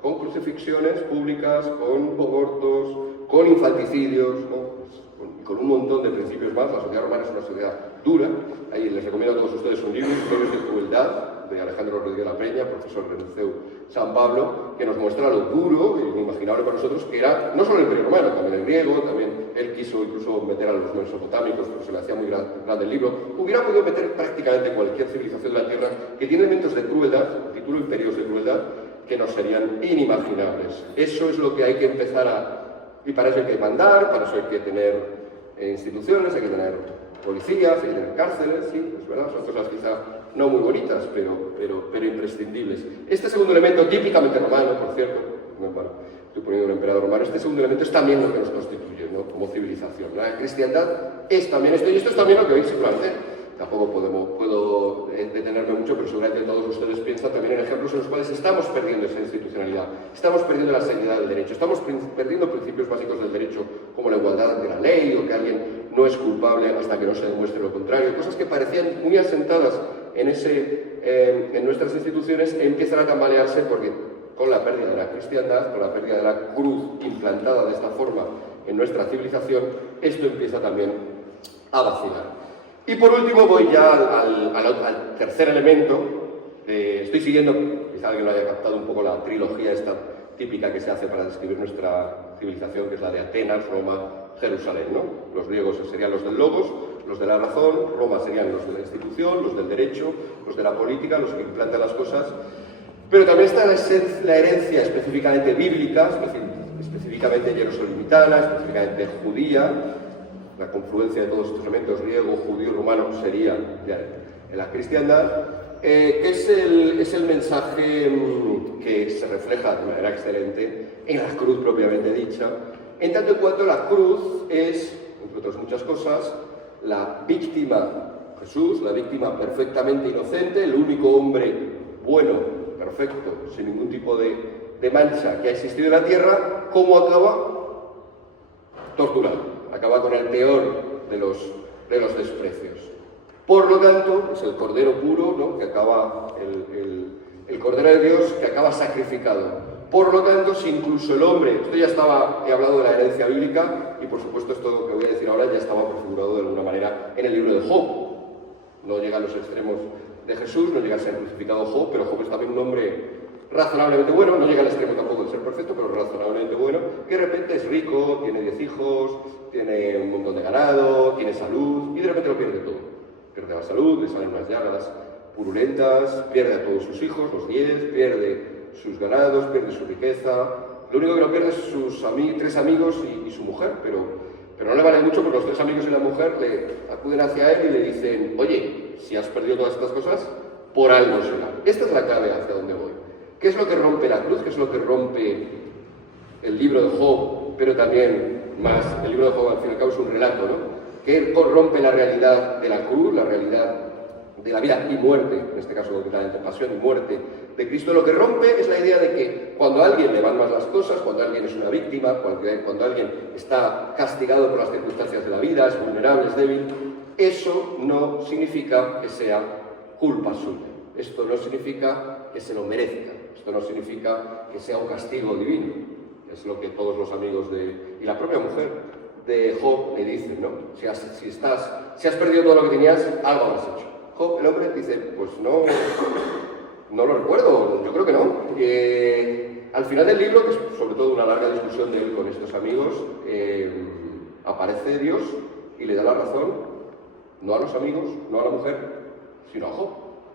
con crucifixiones públicas, con abortos, con infanticidios, ¿no? Con un montón de principios más. La sociedad romana es una sociedad dura. Ahí les recomiendo a todos ustedes un libro, Historias de Crueldad, de Alejandro Rodríguez La Peña, profesor del Liceo San Pablo, que nos muestra lo duro e inimaginable para nosotros que era no solo el Imperio Romano, también el griego, también él quiso incluso meter a los mesopotámicos, pero se le hacía muy grande el libro. Hubiera podido meter prácticamente cualquier civilización de la Tierra que tiene elementos de crueldad, título Imperios de Crueldad, que nos serían inimaginables. Eso es lo que hay que empezar y para eso hay que mandar, para eso hay que tener instituciones, hay que tener policías, hay que tener cárceles, sí, es verdad, son cosas quizá no muy bonitas, pero imprescindibles. Este segundo elemento, típicamente romano, por cierto, bueno, estoy poniendo un emperador romano, este segundo elemento es también lo que nos constituye, ¿no? Como civilización. La cristiandad es también esto, y esto es también lo que hoy se plantea. Tampoco puedo detenerme mucho, pero seguramente todos ustedes piensan también en ejemplos en los cuales estamos perdiendo esa institucionalidad, estamos perdiendo la seriedad del derecho, estamos perdiendo principios básicos del derecho como la igualdad ante la ley o que alguien no es culpable hasta que no se demuestre lo contrario. Cosas que parecían muy asentadas en nuestras instituciones empiezan a tambalearse porque con la pérdida de la cristiandad, con la pérdida de la cruz implantada de esta forma en nuestra civilización, esto empieza también a vacilar. Y por último voy ya al tercer elemento. Estoy siguiendo, quizá alguien lo haya captado un poco, la trilogía esta típica que se hace para describir nuestra civilización, que es la de Atenas, Roma, Jerusalén, ¿no? Los griegos serían los del logos, los de la razón, Roma serían los de la institución, los del derecho, los de la política, los que implantan las cosas. Pero también está la herencia específicamente bíblica, específicamente jerosolimitana, específicamente judía. La confluencia de todos estos elementos, griego, judío, romano, sería en la cristiandad, que es el mensaje que se refleja de manera excelente en la cruz propiamente dicha, en tanto en cuanto la cruz es, entre otras muchas cosas, la víctima, Jesús, la víctima perfectamente inocente, el único hombre bueno, perfecto, sin ningún tipo de mancha que ha existido en la tierra. ¿Cómo acaba? Torturado. Acaba con el peor de los desprecios. Por lo tanto, es el Cordero puro, ¿no? Que acaba, el Cordero de Dios que acaba sacrificado. Por lo tanto, si incluso el hombre, esto ya estaba, he hablado de la herencia bíblica, y por supuesto esto que voy a decir ahora ya estaba prefigurado de alguna manera en el libro de Job. No llega a los extremos de Jesús, no llega a ser crucificado Job, pero Job es también un hombre razonablemente bueno, no llega al extremo tampoco de ser perfecto, pero razonablemente bueno, que de repente es rico, tiene 10 hijos, tiene un montón de ganado, tiene salud, y de repente lo pierde todo. Pierde la salud, le salen unas llagas purulentas, pierde a todos sus hijos, los 10, pierde sus ganados, pierde su riqueza. Lo único que no pierde es sus 3 amigos y su mujer, pero no le vale mucho porque los 3 amigos y la mujer le acuden hacia él y le dicen: oye, si has perdido todas estas cosas, por algo será. Esta es la clave hacia donde voy. ¿Qué es lo que rompe la cruz? ¿Qué es lo que rompe el libro de Job? Pero también más, el libro de Job al fin y al cabo es un relato, ¿no? ¿Qué rompe la realidad de la cruz, la realidad de la vida y muerte, en este caso concretamente pasión y muerte de Cristo? Lo que rompe es la idea de que cuando a alguien le van más las cosas, cuando alguien es una víctima, cuando alguien está castigado por las circunstancias de la vida, es vulnerable, es débil, eso no significa que sea culpa suya. Esto no significa que se lo merezca. Esto no significa que sea un castigo divino. Es lo que todos los amigos y la propia mujer de Job le dicen, ¿no? Si has perdido todo lo que tenías, algo habrás hecho. Job, el hombre, dice, pues no lo recuerdo, yo creo que no. Al final del libro, que es sobre todo una larga discusión de él con estos amigos, aparece Dios y le da la razón, no a los amigos, no a la mujer, sino a Job,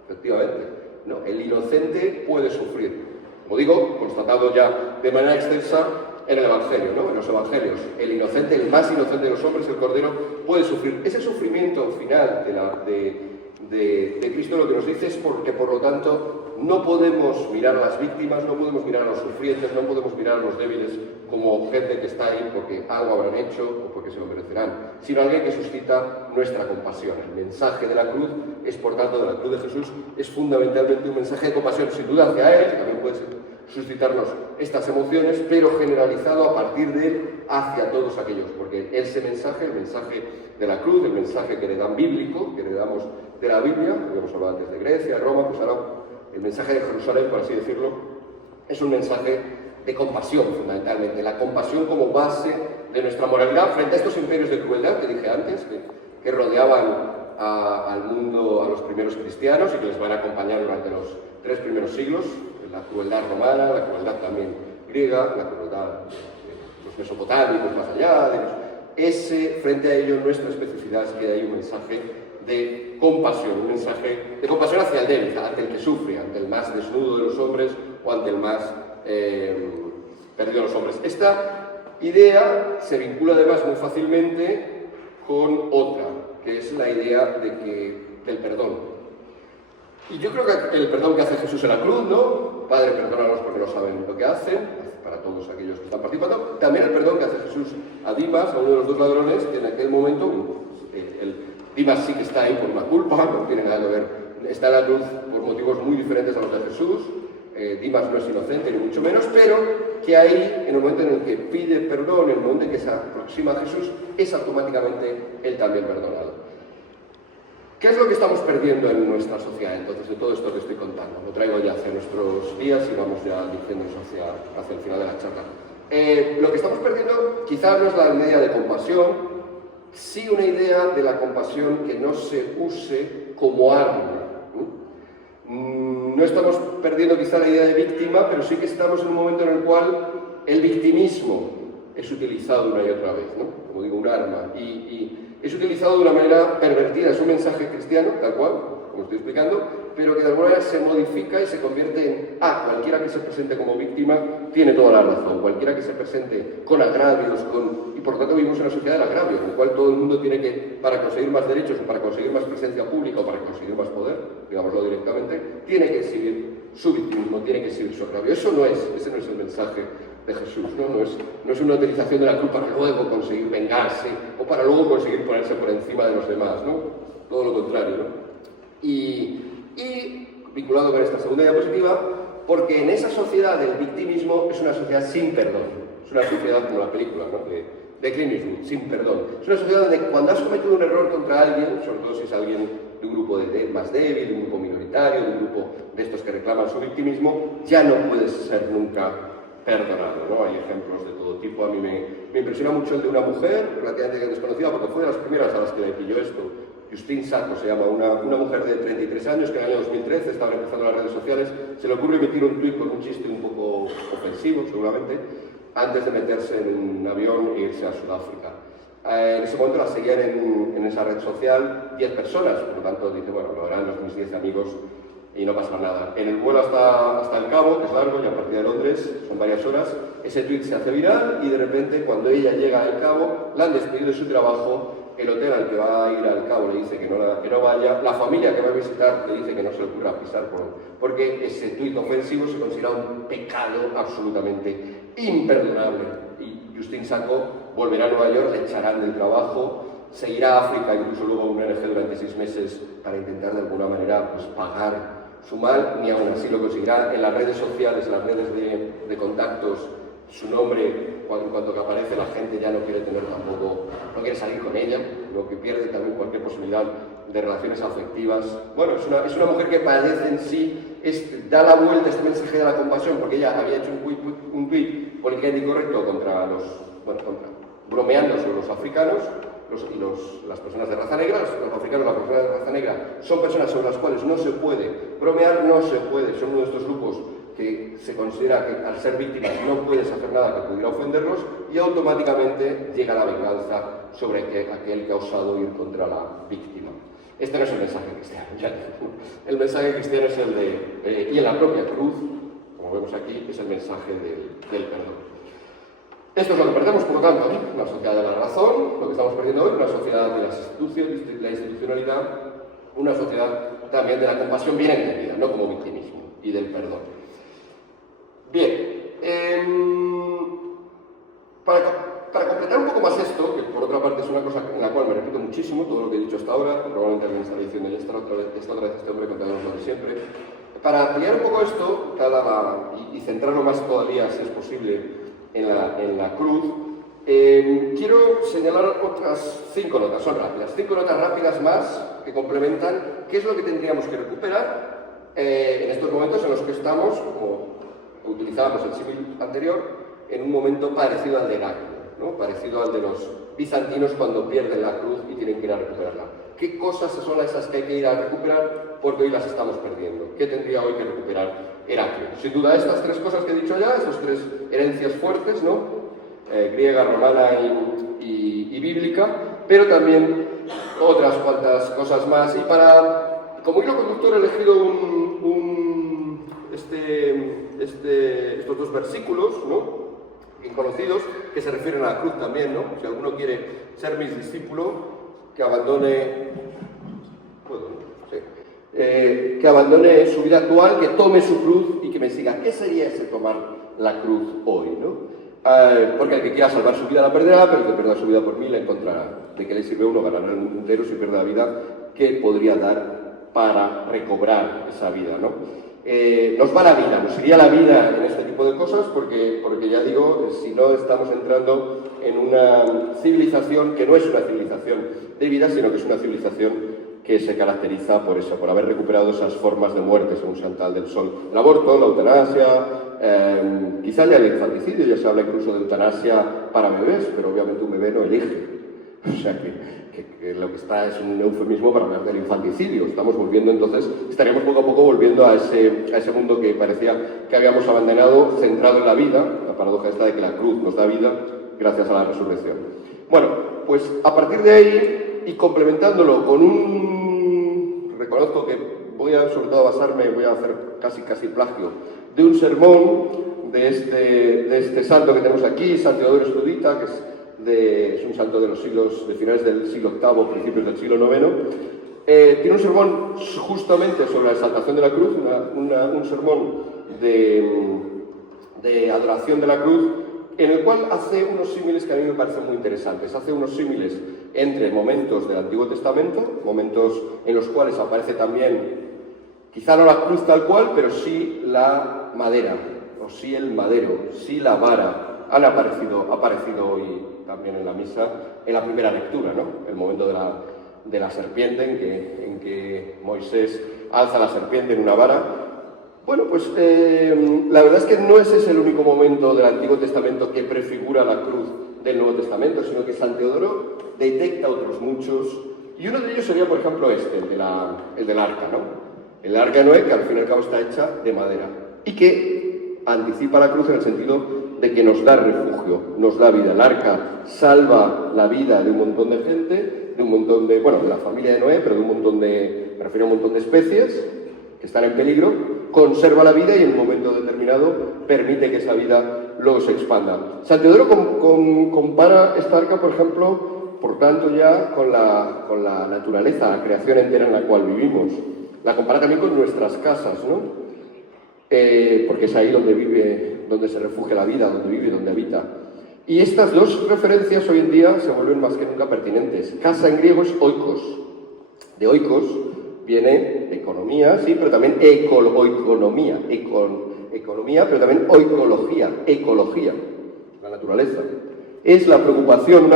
efectivamente. No, el inocente puede sufrir. Como digo, constatado ya de manera extensa en el Evangelio, ¿no? En los Evangelios. El inocente, el más inocente de los hombres, el Cordero, puede sufrir. Ese sufrimiento final de Cristo lo que nos dice es porque, por lo tanto, no podemos mirar a las víctimas, no podemos mirar a los sufrientes, no podemos mirar a los débiles como gente que está ahí porque algo habrán hecho o porque se lo merecerán, sino alguien que suscita nuestra compasión. El mensaje de la cruz es, por tanto, de la cruz de Jesús, es fundamentalmente un mensaje de compasión, sin duda hacia Él, que también puede suscitarnos estas emociones, pero generalizado a partir de Él hacia todos aquellos, porque ese mensaje, el mensaje de la cruz, el mensaje que heredan bíblico, que heredamos de la Biblia, habíamos hablado antes de Grecia, Roma, pues ahora el mensaje de Jerusalén, por así decirlo, es un mensaje de compasión, fundamentalmente, la compasión como base de nuestra moralidad frente a estos imperios de crueldad que dije antes, que rodeaban al mundo, a los primeros cristianos y que les van a acompañar durante los 3 primeros siglos, la crueldad romana, la crueldad también griega, la crueldad de los mesopotámicos más allá, frente a ello nuestra especificidad es que hay un mensaje de compasión, un mensaje de compasión hacia el débil, ante el que sufre, ante el más desnudo de los hombres o ante el más perdido de los hombres. Esta idea se vincula además muy fácilmente con otra, que es la idea del perdón. Y yo creo que el perdón que hace Jesús en la cruz, ¿no? Padre, perdónalos porque no saben lo que hacen, para todos aquellos que están participando. También el perdón que hace Jesús a Dimas, a uno de los 2 ladrones, que en aquel momento, Dimas sí que está ahí por una culpa, no tiene nada que ver, está en la cruz por motivos muy diferentes a los de Jesús. Dimas no es inocente, ni mucho menos, pero que ahí, en el momento en el que pide perdón, en el momento en que se aproxima a Jesús, es automáticamente él también perdonado. ¿Qué es lo que estamos perdiendo en nuestra sociedad entonces de todo esto que estoy contando? Lo traigo ya hacia nuestros días y vamos ya dirigiéndonos hacia el final de la charla. Lo que estamos perdiendo quizás no es la idea de compasión, sí una idea de la compasión que no se use como arma. No estamos perdiendo quizá la idea de víctima, pero sí que estamos en un momento en el cual el victimismo es utilizado una y otra vez, ¿no? Como digo, un arma. Y es utilizado de una manera pervertida, es un mensaje cristiano, tal cual, como estoy explicando, pero que de alguna manera se modifica y se convierte en cualquiera que se presente como víctima tiene toda la razón, cualquiera que se presente con agravios, y por lo tanto vivimos en una sociedad del agravio, en la cual todo el mundo tiene que, para conseguir más derechos, o para conseguir más presencia pública, o para conseguir más poder, digámoslo directamente, tiene que exhibir su victimismo, tiene que exhibir su agravio. Ese no es el mensaje de Jesús, no es una utilización de la cruz para luego conseguir vengarse o para luego conseguir ponerse por encima de los demás, ¿no? Todo lo contrario, ¿no? Y vinculado con esta segunda diapositiva, porque en esa sociedad del victimismo es una sociedad sin perdón, es una sociedad como la película, ¿no? de Clint Eastwood, sin perdón. Es una sociedad donde cuando has cometido un error contra alguien, sobre todo si es alguien de un grupo más débil, de un grupo minoritario, de un grupo de estos que reclaman su victimismo, ya no puedes ser nunca perdonado, ¿no? Hay ejemplos de todo tipo. A mí me impresiona mucho el de una mujer relativamente desconocida, porque fue de las primeras a las que le pilló esto. Justine Sacco se llama, una mujer de 33 años que en el año 2013 estaba empezando las redes sociales, se le ocurre emitir un tuit con un chiste un poco ofensivo, seguramente, antes de meterse en un avión e irse a Sudáfrica. En ese momento la seguían en esa red social 10 personas, por lo tanto dice, bueno, lo harán mis 10 amigos y no pasa nada. En el vuelo hasta el Cabo, que es largo, y a partir de Londres son varias horas, ese tuit se hace viral y de repente cuando ella llega al Cabo, la han despedido de su trabajo, el hotel al que va a ir al Cabo le dice que no vaya, la familia que va a visitar le dice que no se le ocurra pisar porque ese tuit ofensivo se considera un pecado absolutamente imperdonable. Y Justine Sacco volverá a Nueva York, le echarán del trabajo, seguirá a África, incluso luego un ONG durante 6 meses para intentar de alguna manera pues, pagar su mal, ni aún así lo conseguirá. En las redes sociales, en las redes de contactos, su nombre, en cuanto que aparece, la gente ya no quiere tener tampoco, no quiere salir con ella, lo que pierde también cualquier posibilidad de relaciones afectivas. Bueno, es una mujer que padece en sí, da la vuelta a este mensaje de la compasión, porque ella había hecho un tuit políticamente incorrecto bromeando sobre los africanos, las personas de raza negra, los africanos, las personas de raza negra, son personas sobre las cuales no se puede bromear, no se puede, son uno de estos grupos que se considera que al ser víctimas no puedes hacer nada que pudiera ofenderlos y automáticamente llega la venganza sobre aquel que ha osado ir contra la víctima. Este no es el mensaje cristiano, ya. El mensaje cristiano es el de, y en la propia cruz, como vemos aquí, es el mensaje del perdón. Esto es lo que perdemos, por lo tanto, una sociedad de la razón, lo que estamos perdiendo hoy, una sociedad de las instituciones, de la institucionalidad, una sociedad también de la compasión bien entendida, no como victimismo, y del perdón. Bien, para completar un poco más esto, que por otra parte es una cosa en la cual me repito muchísimo, todo lo que he dicho hasta ahora, probablemente alguien estará diciendo, ya está otra vez este hombre contándonos lo de siempre. Para ampliar un poco esto y centrarlo más todavía, si es posible, en la cruz, quiero señalar otras 5 notas, son rápidas, 5 notas rápidas más que complementan qué es lo que tendríamos que recuperar en estos momentos en los que estamos, como utilizábamos el símil anterior, en un momento parecido al de Heraclio, ¿no? Parecido al de los bizantinos cuando pierden la cruz y tienen que ir a recuperarla. ¿Qué cosas son esas que hay que ir a recuperar? Porque hoy las estamos perdiendo. ¿Qué tendría hoy que recuperar Heraclio? Sin duda, estas 3 cosas que he dicho ya, esas 3 herencias fuertes, ¿no? Griega, romana y bíblica, pero también otras cuantas cosas más. Y como hilo conductor he elegido estos 2 versículos, ¿no? Bien conocidos, que se refieren a la cruz también, ¿no? Si alguno quiere ser mi discípulo, que abandone su vida actual, que tome su cruz y que me siga. ¿Qué sería ese tomar la cruz hoy, no? Porque el que quiera salvar su vida la perderá, pero el que pierda su vida por mí la encontrará. ¿De qué le sirve uno ganar el mundo entero si pierde la vida? ¿Qué podría dar para recobrar esa vida, no? Nos va la vida, nos iría la vida en este tipo de cosas porque ya digo, si no estamos entrando en una civilización que no es una civilización de vida, sino que es una civilización que se caracteriza por eso, por haber recuperado esas formas de muerte según Chantal del Sol. El aborto, la eutanasia, quizá ya el infanticidio, ya se habla incluso de eutanasia para bebés, pero obviamente un bebé no elige. O sea que lo que está es un eufemismo para hablar del infanticidio. Estamos volviendo entonces, estaríamos poco a poco volviendo a ese mundo que parecía que habíamos abandonado, centrado en la vida, la paradoja esta de que la cruz nos da vida gracias a la resurrección. Bueno, pues a partir de ahí y complementándolo con reconozco que voy a sobre todo voy a hacer casi plagio de un sermón de este santo que tenemos aquí, San Teodoro Estudita, que es un santo de finales del siglo VIII, principios del siglo IX. Tiene un sermón justamente sobre la exaltación de la cruz, un sermón de adoración de la cruz, en el cual hace unos símiles que a mí me parecen muy interesantes. Hace unos símiles entre momentos del Antiguo Testamento, momentos en los cuales aparece también, quizá no la cruz tal cual, pero sí la madera, o sí el madero, sí la vara. Ha aparecido hoy también en la misa, en la primera lectura, ¿no? El momento de la serpiente, en que Moisés alza la serpiente en una vara. Bueno, pues la verdad es que no es ese el único momento del Antiguo Testamento que prefigura la cruz del Nuevo Testamento, sino que San Teodoro detecta otros muchos, y uno de ellos sería, por ejemplo, el del arca, ¿no? El arca de Noé, que al fin y al cabo está hecha de madera, y que anticipa la cruz en el sentido de que nos da refugio, nos da vida. El arca salva la vida de un montón de gente, de la familia de Noé, pero me refiero a un montón de especies que están en peligro, conserva la vida y en un momento determinado permite que esa vida luego se expanda. San Teodoro compara esta arca, por ejemplo, por tanto ya con la naturaleza, la creación entera en la cual vivimos. La compara también con nuestras casas, ¿no? Porque es ahí donde se refugia la vida, donde vive, donde habita. Y estas 2 referencias hoy en día se vuelven más que nunca pertinentes. Casa en griego es oikos. De oikos viene economía, sí, pero también economía, pero también oikología, ecología, la naturaleza. Es una preocupación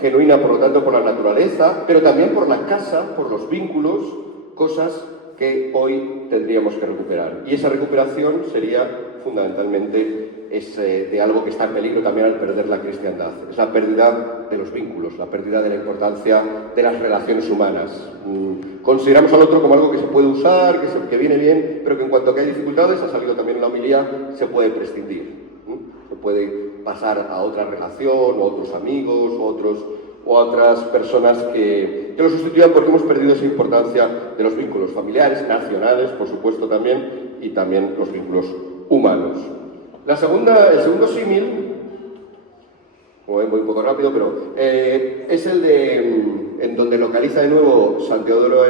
genuina, por lo tanto, por la naturaleza, pero también por la casa, por los vínculos, cosas que hoy tendríamos que recuperar. Y esa recuperación sería fundamentalmente de algo que está en peligro también al perder la cristiandad. Es la pérdida de los vínculos, la pérdida de la importancia de las relaciones humanas. Consideramos al otro como algo que se puede usar, que viene bien, pero que en cuanto que hay dificultades, ha salido también en la homilía, se puede prescindir. Se puede pasar a otra relación, o otros amigos, o otras personas que lo sustituyan, porque hemos perdido esa importancia de los vínculos familiares, nacionales, por supuesto también, y también los vínculos humanos. El segundo símil, voy un poco rápido, pero es el en donde localiza de nuevo San Teodoro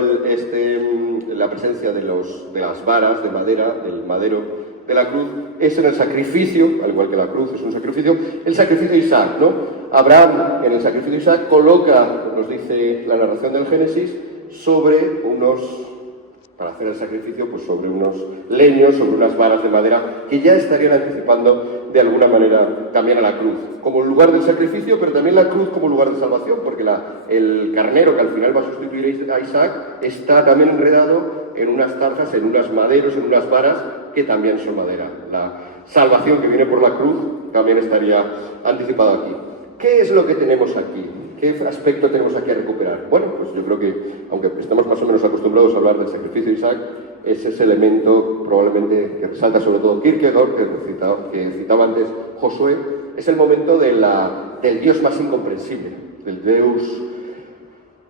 la presencia de las varas de madera, del madero de la cruz, es en el sacrificio, al igual que la cruz es un sacrificio, el sacrificio de Isaac, ¿no? Abraham, en el sacrificio de Isaac, coloca, nos dice la narración del Génesis, para hacer el sacrificio, pues sobre unos leños, sobre unas varas de madera, que ya estarían anticipando de alguna manera también a la cruz, como lugar del sacrificio, pero también la cruz como lugar de salvación, porque el carnero que al final va a sustituir a Isaac está también enredado en unas tarjas, en unos maderos, en unas varas que también son madera. La salvación que viene por la cruz también estaría anticipada aquí. ¿Qué es lo que tenemos aquí? ¿Qué aspecto tenemos aquí a recuperar? Bueno, pues yo creo que, aunque estemos más o menos acostumbrados a hablar del sacrificio de Isaac, es ese elemento probablemente que resalta sobre todo Kierkegaard, que citaba antes Josué, es el momento del Dios más incomprensible, del Deus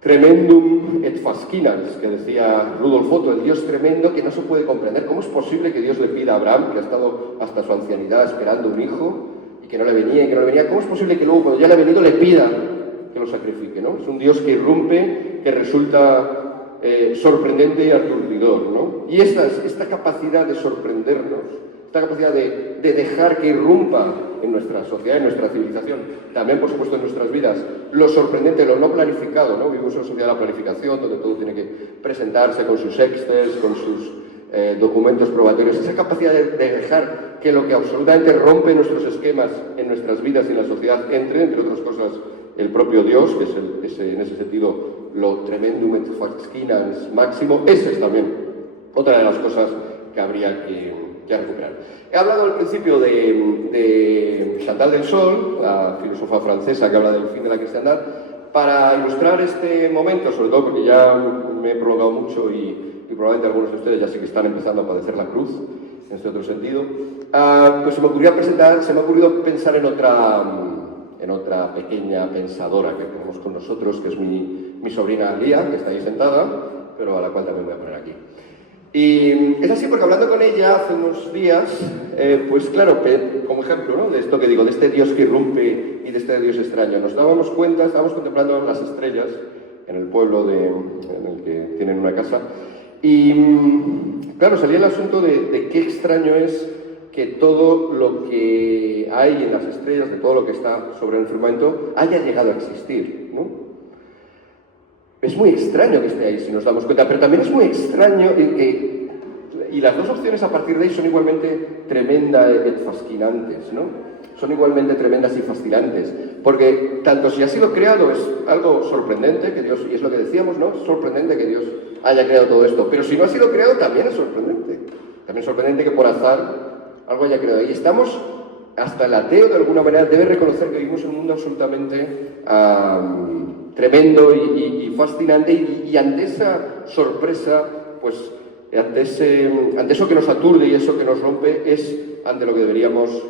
tremendum et fascinans, que decía Rudolf Otto, el Dios tremendo que no se puede comprender. ¿Cómo es posible que Dios le pida a Abraham, que ha estado hasta su ancianidad esperando un hijo, y que no le venía, ¿cómo es posible que luego, cuando ya le ha venido, le pida que lo sacrifique, ¿no? Es un Dios que irrumpe, que resulta sorprendente y aturdidor, ¿no? Y esta capacidad de sorprendernos, esta capacidad de dejar que irrumpa en nuestra sociedad, en nuestra civilización, también, por supuesto, en nuestras vidas, lo sorprendente, lo no planificado, ¿no? Vivimos en una sociedad de la planificación, donde todo tiene que presentarse con sus excels, con sus documentos probatorios, esa capacidad de dejar que lo que absolutamente rompe nuestros esquemas en nuestras vidas y en la sociedad entre otras cosas, el propio Dios, que es en ese sentido lo tremendum et fascinans máximo. Esa es también otra de las cosas que habría que recuperar. He hablado al principio de Chantal del Sol, la filósofa francesa que habla del fin de la cristiandad, para ilustrar este momento, sobre todo porque ya me he prolongado mucho y probablemente algunos de ustedes ya sí que están empezando a padecer la cruz, en este otro sentido, pues se me ha ocurrido pensar en otra pequeña pensadora que tenemos con nosotros, que es mi sobrina Lía, que está ahí sentada, pero a la cual también voy a poner aquí. Y es así porque hablando con ella hace unos días, pues claro, como ejemplo, ¿no?, de esto que digo, de este Dios que irrumpe y de este Dios extraño, nos dábamos cuenta, estábamos contemplando las estrellas en el pueblo en el que tienen una casa, y claro, salía el asunto de qué extraño es que todo lo que hay en las estrellas, de todo lo que está sobre el firmamento, haya llegado a existir, ¿no? Es muy extraño que esté ahí, si nos damos cuenta, pero también es muy extraño y las dos opciones a partir de ahí son igualmente tremendas y fascinantes, ¿no? Son igualmente tremendas y fascinantes, porque tanto si ha sido creado es algo sorprendente que Dios, y es lo que decíamos, ¿no? Es sorprendente que Dios haya creado todo esto, pero si no ha sido creado también es sorprendente. También es sorprendente que por azar algo haya creado. Y estamos, hasta el ateo de alguna manera debe reconocer que vivimos en un mundo absolutamente tremendo y fascinante, y ante esa sorpresa, pues ante eso que nos aturde y eso que nos rompe, es ante lo que deberíamos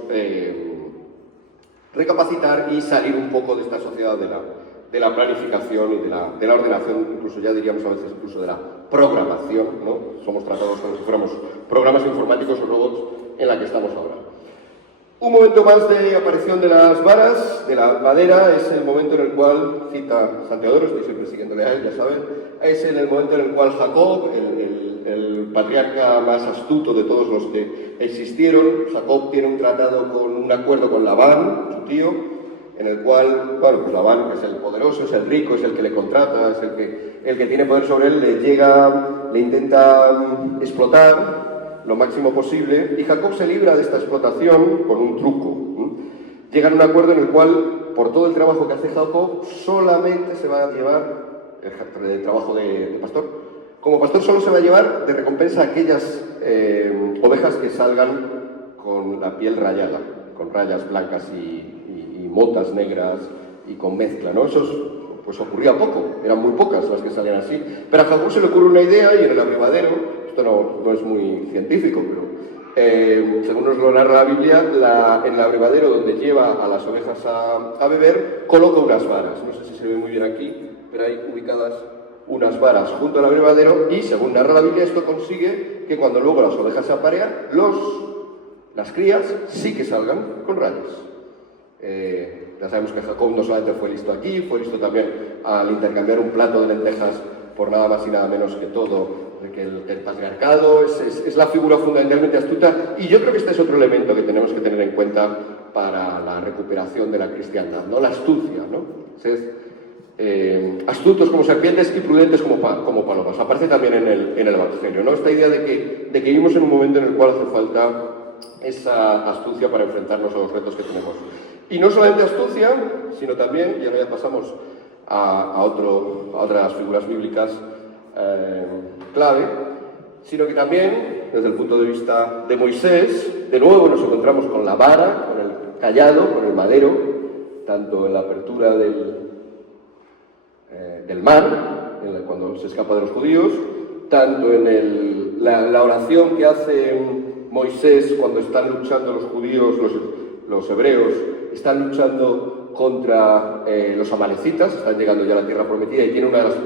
recapacitar y salir un poco de esta sociedad de la planificación y de la ordenación, incluso ya diríamos a veces incluso de la programación, ¿no? Somos tratados como si fuéramos programas informáticos o robots en la que estamos ahora. Un momento más de aparición de las varas, de la madera, es el momento en el cual, cita San Teodoro, estoy siempre siguiéndole a él, ya saben, es en el momento en el cual Jacob, el patriarca más astuto de todos los que existieron, Jacob tiene un acuerdo con Labán, su tío, en el cual, bueno, pues Labán, que es el poderoso, es el rico, es el que le contrata, es el que tiene poder sobre él, le intenta explotar lo máximo posible, y Jacob se libra de esta explotación con un truco. Llegan a un acuerdo en el cual, por todo el trabajo que hace Jacob, solamente se va a llevar el trabajo de pastor. Como pastor solo se va a llevar de recompensa aquellas ovejas que salgan con la piel rayada, con rayas blancas y motas negras y con mezcla, ¿no? Eso pues ocurría poco, eran muy pocas las que salían así. Pero a Jacob se le ocurre una idea y en el abrevadero, esto no es muy científico, pero según nos lo narra la Biblia, en el abrevadero donde lleva a las ovejas a beber, coloca unas varas. No sé si se ve muy bien aquí, pero hay ubicadas unas varas junto al abrevadero y, según narra la Biblia, esto consigue que cuando luego las ovejas se aparean, las crías sí que salgan con rayas. Ya sabemos que Jacob no solamente fue listo aquí, fue listo también al intercambiar un plato de lentejas por nada más y nada menos que todo, que el patriarcado es la figura fundamentalmente astuta, y yo creo que este es otro elemento que tenemos que tener en cuenta para la recuperación de la cristiandad, ¿no? La astucia, ¿no? Astutos como serpientes y prudentes como palomas. Aparece también en el Evangelio, ¿no? Esta idea de que vivimos en un momento en el cual hace falta esa astucia para enfrentarnos a los retos que tenemos. Y no solamente astucia, sino también, y ahora ya pasamos a otras figuras bíblicas clave, sino que también, desde el punto de vista de Moisés, de nuevo nos encontramos con la vara, con el cayado, con el madero, tanto en la apertura del mar, cuando se escapa de los judíos, tanto en la oración que hace Moisés cuando están luchando los judíos, los hebreos, están luchando contra los amalecitas, están llegando ya a la tierra prometida y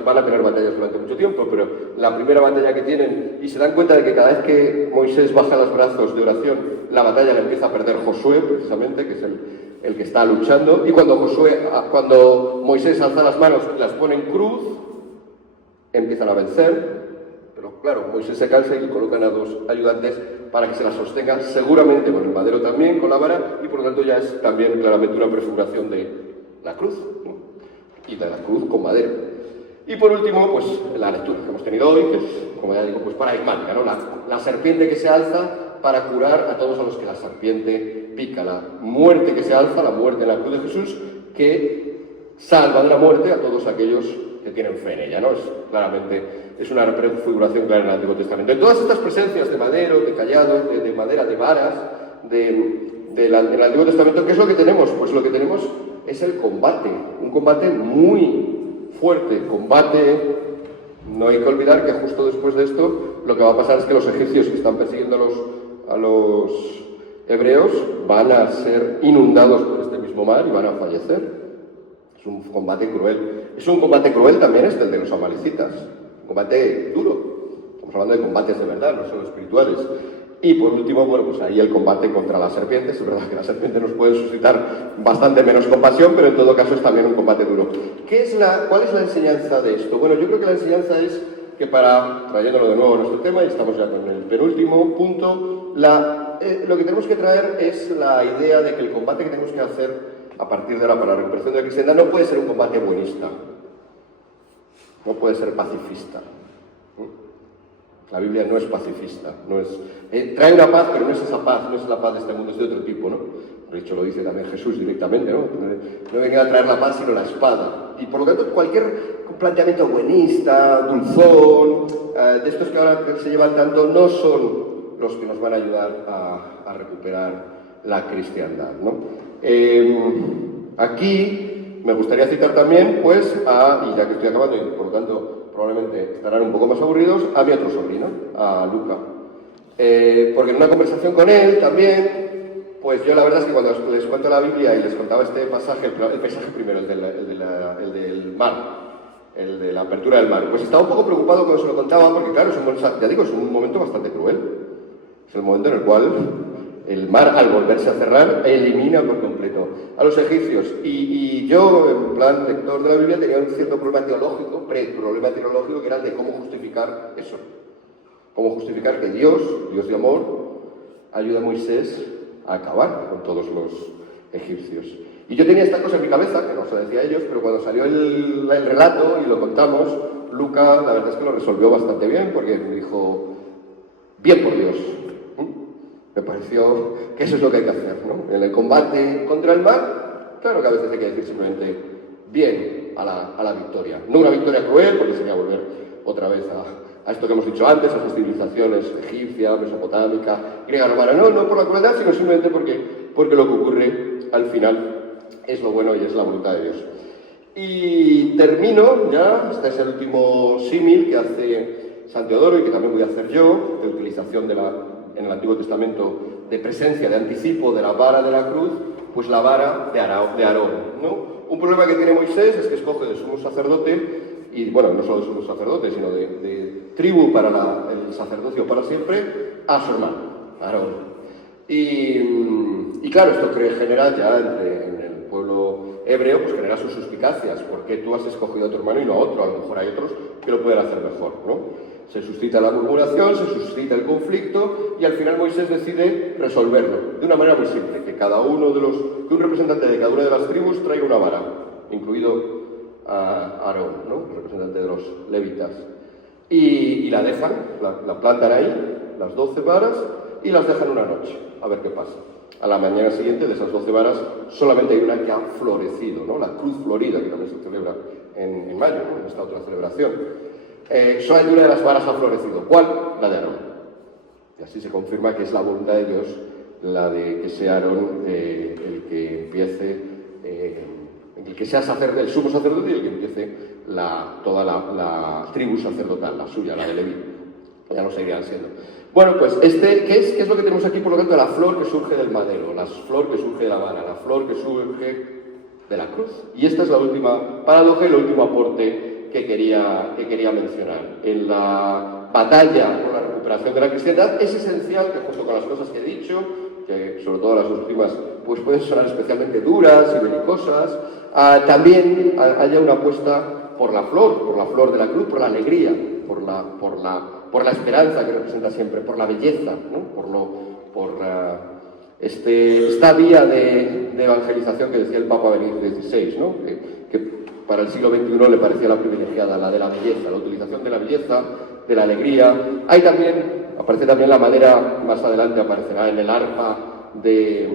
van a tener batallas durante mucho tiempo, pero la primera batalla que tienen, y se dan cuenta de que cada vez que Moisés baja los brazos de oración, la batalla la empieza a perder Josué, precisamente, que es el que está luchando, y cuando Moisés alza las manos y las pone en cruz, empiezan a vencer. Pero claro, Moisés se cansa y colocan a dos ayudantes para que se la sostengan, seguramente con el madero también, con la vara, y por lo tanto ya es también claramente una prefiguración de la cruz, ¿no? Y de la cruz con madero. Y por último, pues la lectura que hemos tenido hoy, que es, como ya digo, pues paradigmática, ¿no? La serpiente que se alza para curar a todos a los que la serpiente pica, la muerte que se alza, la muerte en la cruz de Jesús, que salva de la muerte a todos aquellos que tienen fe en ella, ¿no? Es una prefiguración clara en el Antiguo Testamento. En todas estas presencias de madero, de callado, de madera, de varas, en el Antiguo Testamento, ¿qué es lo que tenemos? Pues lo que tenemos es el combate, un combate muy fuerte, no hay que olvidar que justo después de esto lo que va a pasar es que los egipcios que están persiguiendo a los hebreos van a ser inundados por este mismo mar y van a fallecer. Es un combate cruel. Es un combate cruel también el de los amalecitas. Un combate duro. Estamos hablando de combates de verdad, no solo espirituales. Y por último, bueno, pues ahí el combate contra las serpientes. Es verdad que las serpientes nos pueden suscitar bastante menos compasión, pero en todo caso es también un combate duro. ¿Cuál es la enseñanza de esto? Bueno, yo creo que la enseñanza es que trayéndolo de nuevo a nuestro tema, y estamos ya con el penúltimo punto, lo que tenemos que traer es la idea de que el combate que tenemos que hacer a partir de ahora para la recuperación de la cristiandad no puede ser un combate buenista, no puede ser pacifista. La Biblia no es pacifista, trae una paz, pero no es esa paz, no es la paz de este mundo, es de otro tipo, ¿no? De hecho lo dice también Jesús directamente, ¿no? No venga a traer la paz sino la espada. Y por lo tanto cualquier planteamiento buenista, dulzón, de estos que ahora se llevan tanto, no son los que nos van a ayudar a recuperar la cristiandad, ¿no? Aquí me gustaría citar también, pues, y ya que estoy acabando y por lo tanto probablemente estarán un poco más aburridos, a mi otro sobrino, a Luca. Porque en una conversación con él también, pues yo la verdad es que cuando les cuento la Biblia y les contaba este pasaje, el pasaje primero, el del mar, el de la apertura del mar, pues estaba un poco preocupado cuando se lo contaba, porque claro, es un momento bastante cruel. Es el momento en el cual el mar, al volverse a cerrar, elimina por completo a los egipcios. Y yo, en plan lector de la Biblia, tenía un cierto problema teológico, que era el de cómo justificar eso. Cómo justificar que Dios de amor, ayuda a Moisés a acabar con todos los egipcios. Y yo tenía esta cosa en mi cabeza, que no se lo decía a ellos, pero cuando salió el relato y lo contamos, Luca, la verdad es que lo resolvió bastante bien, porque me dijo, bien por Dios. Me pareció que eso es lo que hay que hacer, ¿no? En el combate contra el mar, claro que a veces hay que decir simplemente bien a la victoria. No una victoria cruel, porque sería volver otra vez a esto que hemos dicho antes, a esas civilizaciones egipcia, mesopotámica, griega, romana. No por la crueldad, sino simplemente porque lo que ocurre al final es lo bueno y es la voluntad de Dios. Y termino ya, este es el último símil que hace San Teodoro y que también voy a hacer yo, de utilización en el Antiguo Testamento de presencia, de anticipo de la vara de la cruz, pues la vara de Aarón, ¿no? Un problema que tiene Moisés es que escoge de sumo sacerdote, y bueno, no solo de sumo sacerdote, sino de tribu para el sacerdocio para siempre, a su hermano, Aarón. Y claro, esto genera ya en el pueblo hebreo, pues genera sus suspicacias. ¿Por qué tú has escogido a tu hermano y no a otro? A lo mejor hay otros que lo pueden hacer mejor, ¿no? Se suscita la murmuración, se suscita el conflicto y al final Moisés decide resolverlo de una manera muy simple, que que un representante de cada una de las tribus traiga una vara, incluido a Aarón, ¿no? El representante de los levitas. Y la dejan, la plantan ahí, las 12 varas, y las dejan una noche, a ver qué pasa. A la mañana siguiente, de esas 12 varas, solamente hay una que ha florecido, ¿no? La cruz florida, que también se celebra en mayo, ¿no? En esta otra celebración. Solamente una de las varas ha florecido. ¿Cuál? La de Aarón. Y así se confirma que es la voluntad de Dios la de que sea Aarón el que empiece, el que sea el sumo sacerdote y el que empiece toda la tribu sacerdotal, la suya, la de Leví. Ya lo seguirán siendo. Bueno, pues ¿qué es lo que tenemos aquí? Por lo tanto, la flor que surge del madero, la flor que surge de la vara, la flor que surge de la cruz. Y esta es la última paradoja y el último aporte que quería mencionar. En la batalla por la recuperación de la cristiandad es esencial que, junto con las cosas que he dicho, que sobre todo las últimas pues pueden sonar especialmente duras y belicosas, también haya una apuesta por la flor de la cruz, por la alegría, por la esperanza que representa siempre, por la belleza, ¿no? Esta vía de evangelización que decía el Papa Benedicto XVI, ¿no? que para el siglo XXI le parecía la privilegiada, la de la belleza, la utilización de la belleza, de la alegría. Aparece también la madera, más adelante aparecerá en el arpa de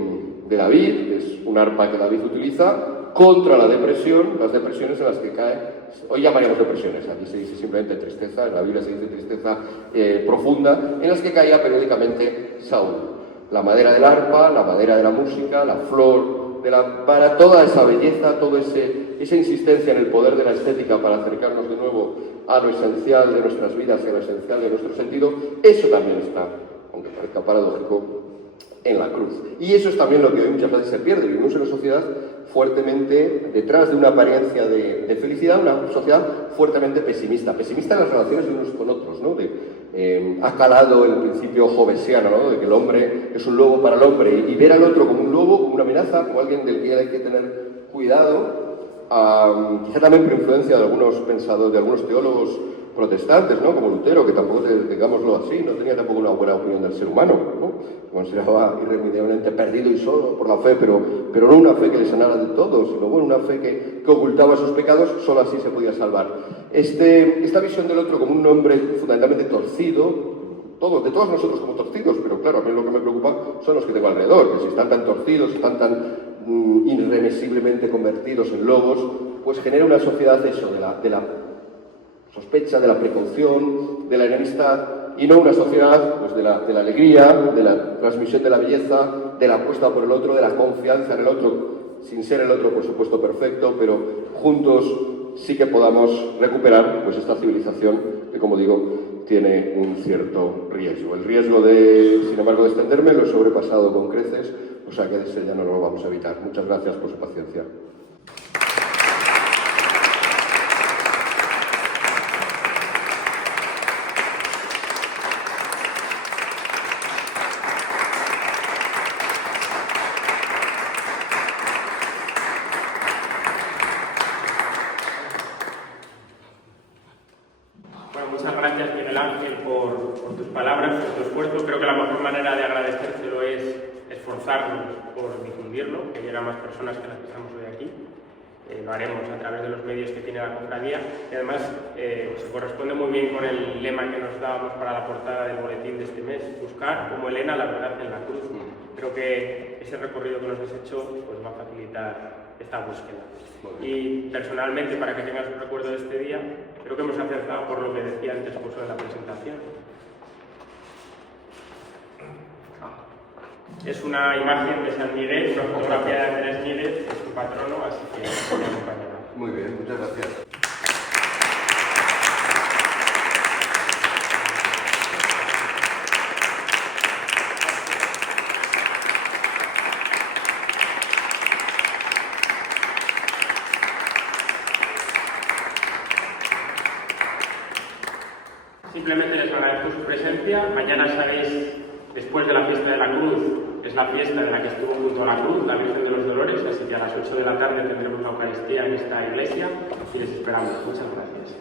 David, que es un arpa que David utiliza contra la depresión, las depresiones en las que cae, hoy llamaríamos depresiones, aquí se dice simplemente tristeza, en la Biblia se dice tristeza profunda, en las que caía periódicamente Saúl. La madera del arpa, la madera de la música, la flor de la vara, toda esa belleza, toda esa insistencia en el poder de la estética para acercarnos de nuevo a lo esencial de nuestras vidas y a lo esencial de nuestro sentido, eso también está, aunque parezca paradójico, en la cruz. Y eso es también lo que hoy muchas veces se pierde. Vivimos en una sociedad fuertemente, detrás de una apariencia de felicidad, una sociedad fuertemente pesimista en las relaciones de unos con otros, ¿no? Ha calado el principio hobbesiano, ¿no? De que el hombre es un lobo para el hombre, y ver al otro como un lobo, como una amenaza, como alguien del que hay que tener cuidado, quizá también por influencia de algunos pensadores, de algunos teólogos protestantes, ¿no? Como Lutero, que tampoco, digámoslo así, no tenía tampoco una buena opinión del ser humano, ¿no? Se consideraba irremediablemente perdido y solo por la fe, pero no una fe que le sanara del todo, sino bueno, una fe que ocultaba sus pecados, solo así se podía salvar. Esta visión del otro como un hombre fundamentalmente torcido, de todos nosotros como torcidos, pero claro, a mí lo que me preocupa son los que tengo alrededor, que si están tan torcidos, están tan irremisiblemente convertidos en lobos, pues genera una sociedad de la sospecha, de la precaución, de la enemistad, y no una sociedad pues, de la alegría, de la transmisión de la belleza, de la apuesta por el otro, de la confianza en el otro, sin ser el otro, por supuesto, perfecto, pero juntos sí que podamos recuperar pues, esta civilización que, como digo, tiene un cierto riesgo. El riesgo sin embargo, de extenderme lo he sobrepasado con creces, o sea que de ese ya no lo vamos a evitar. Muchas gracias por su paciencia. Muchas gracias, Miguel Ángel, por tus palabras, por tu esfuerzo. Creo que la mejor manera de agradecérselo es esforzarnos por difundirlo, que llegue a más personas que las que estamos hoy aquí. Lo haremos a través de los medios que tiene la cofradía y además se corresponde muy bien con el lema que nos dábamos para la portada del boletín de este mes: buscar como Elena la verdad en la cruz. Creo que ese recorrido que nos has hecho pues, va a facilitar esta búsqueda. Y personalmente, para que tengas un recuerdo de este día, creo que hemos acertado por lo que decía antes justo en la presentación. Es una imagen de San Miguel, una fotografía de Andrés Miguel, nuestro patrono, así que me acompañará. Muy bien, muchas gracias. Simplemente les agradezco su presencia. Mañana sabéis, después de la fiesta de la Cruz, es la fiesta en la que estuvo junto a la Cruz, la Virgen de los Dolores, así que a las 8 de la tarde tendremos la Eucaristía en esta iglesia y les esperamos. Muchas gracias.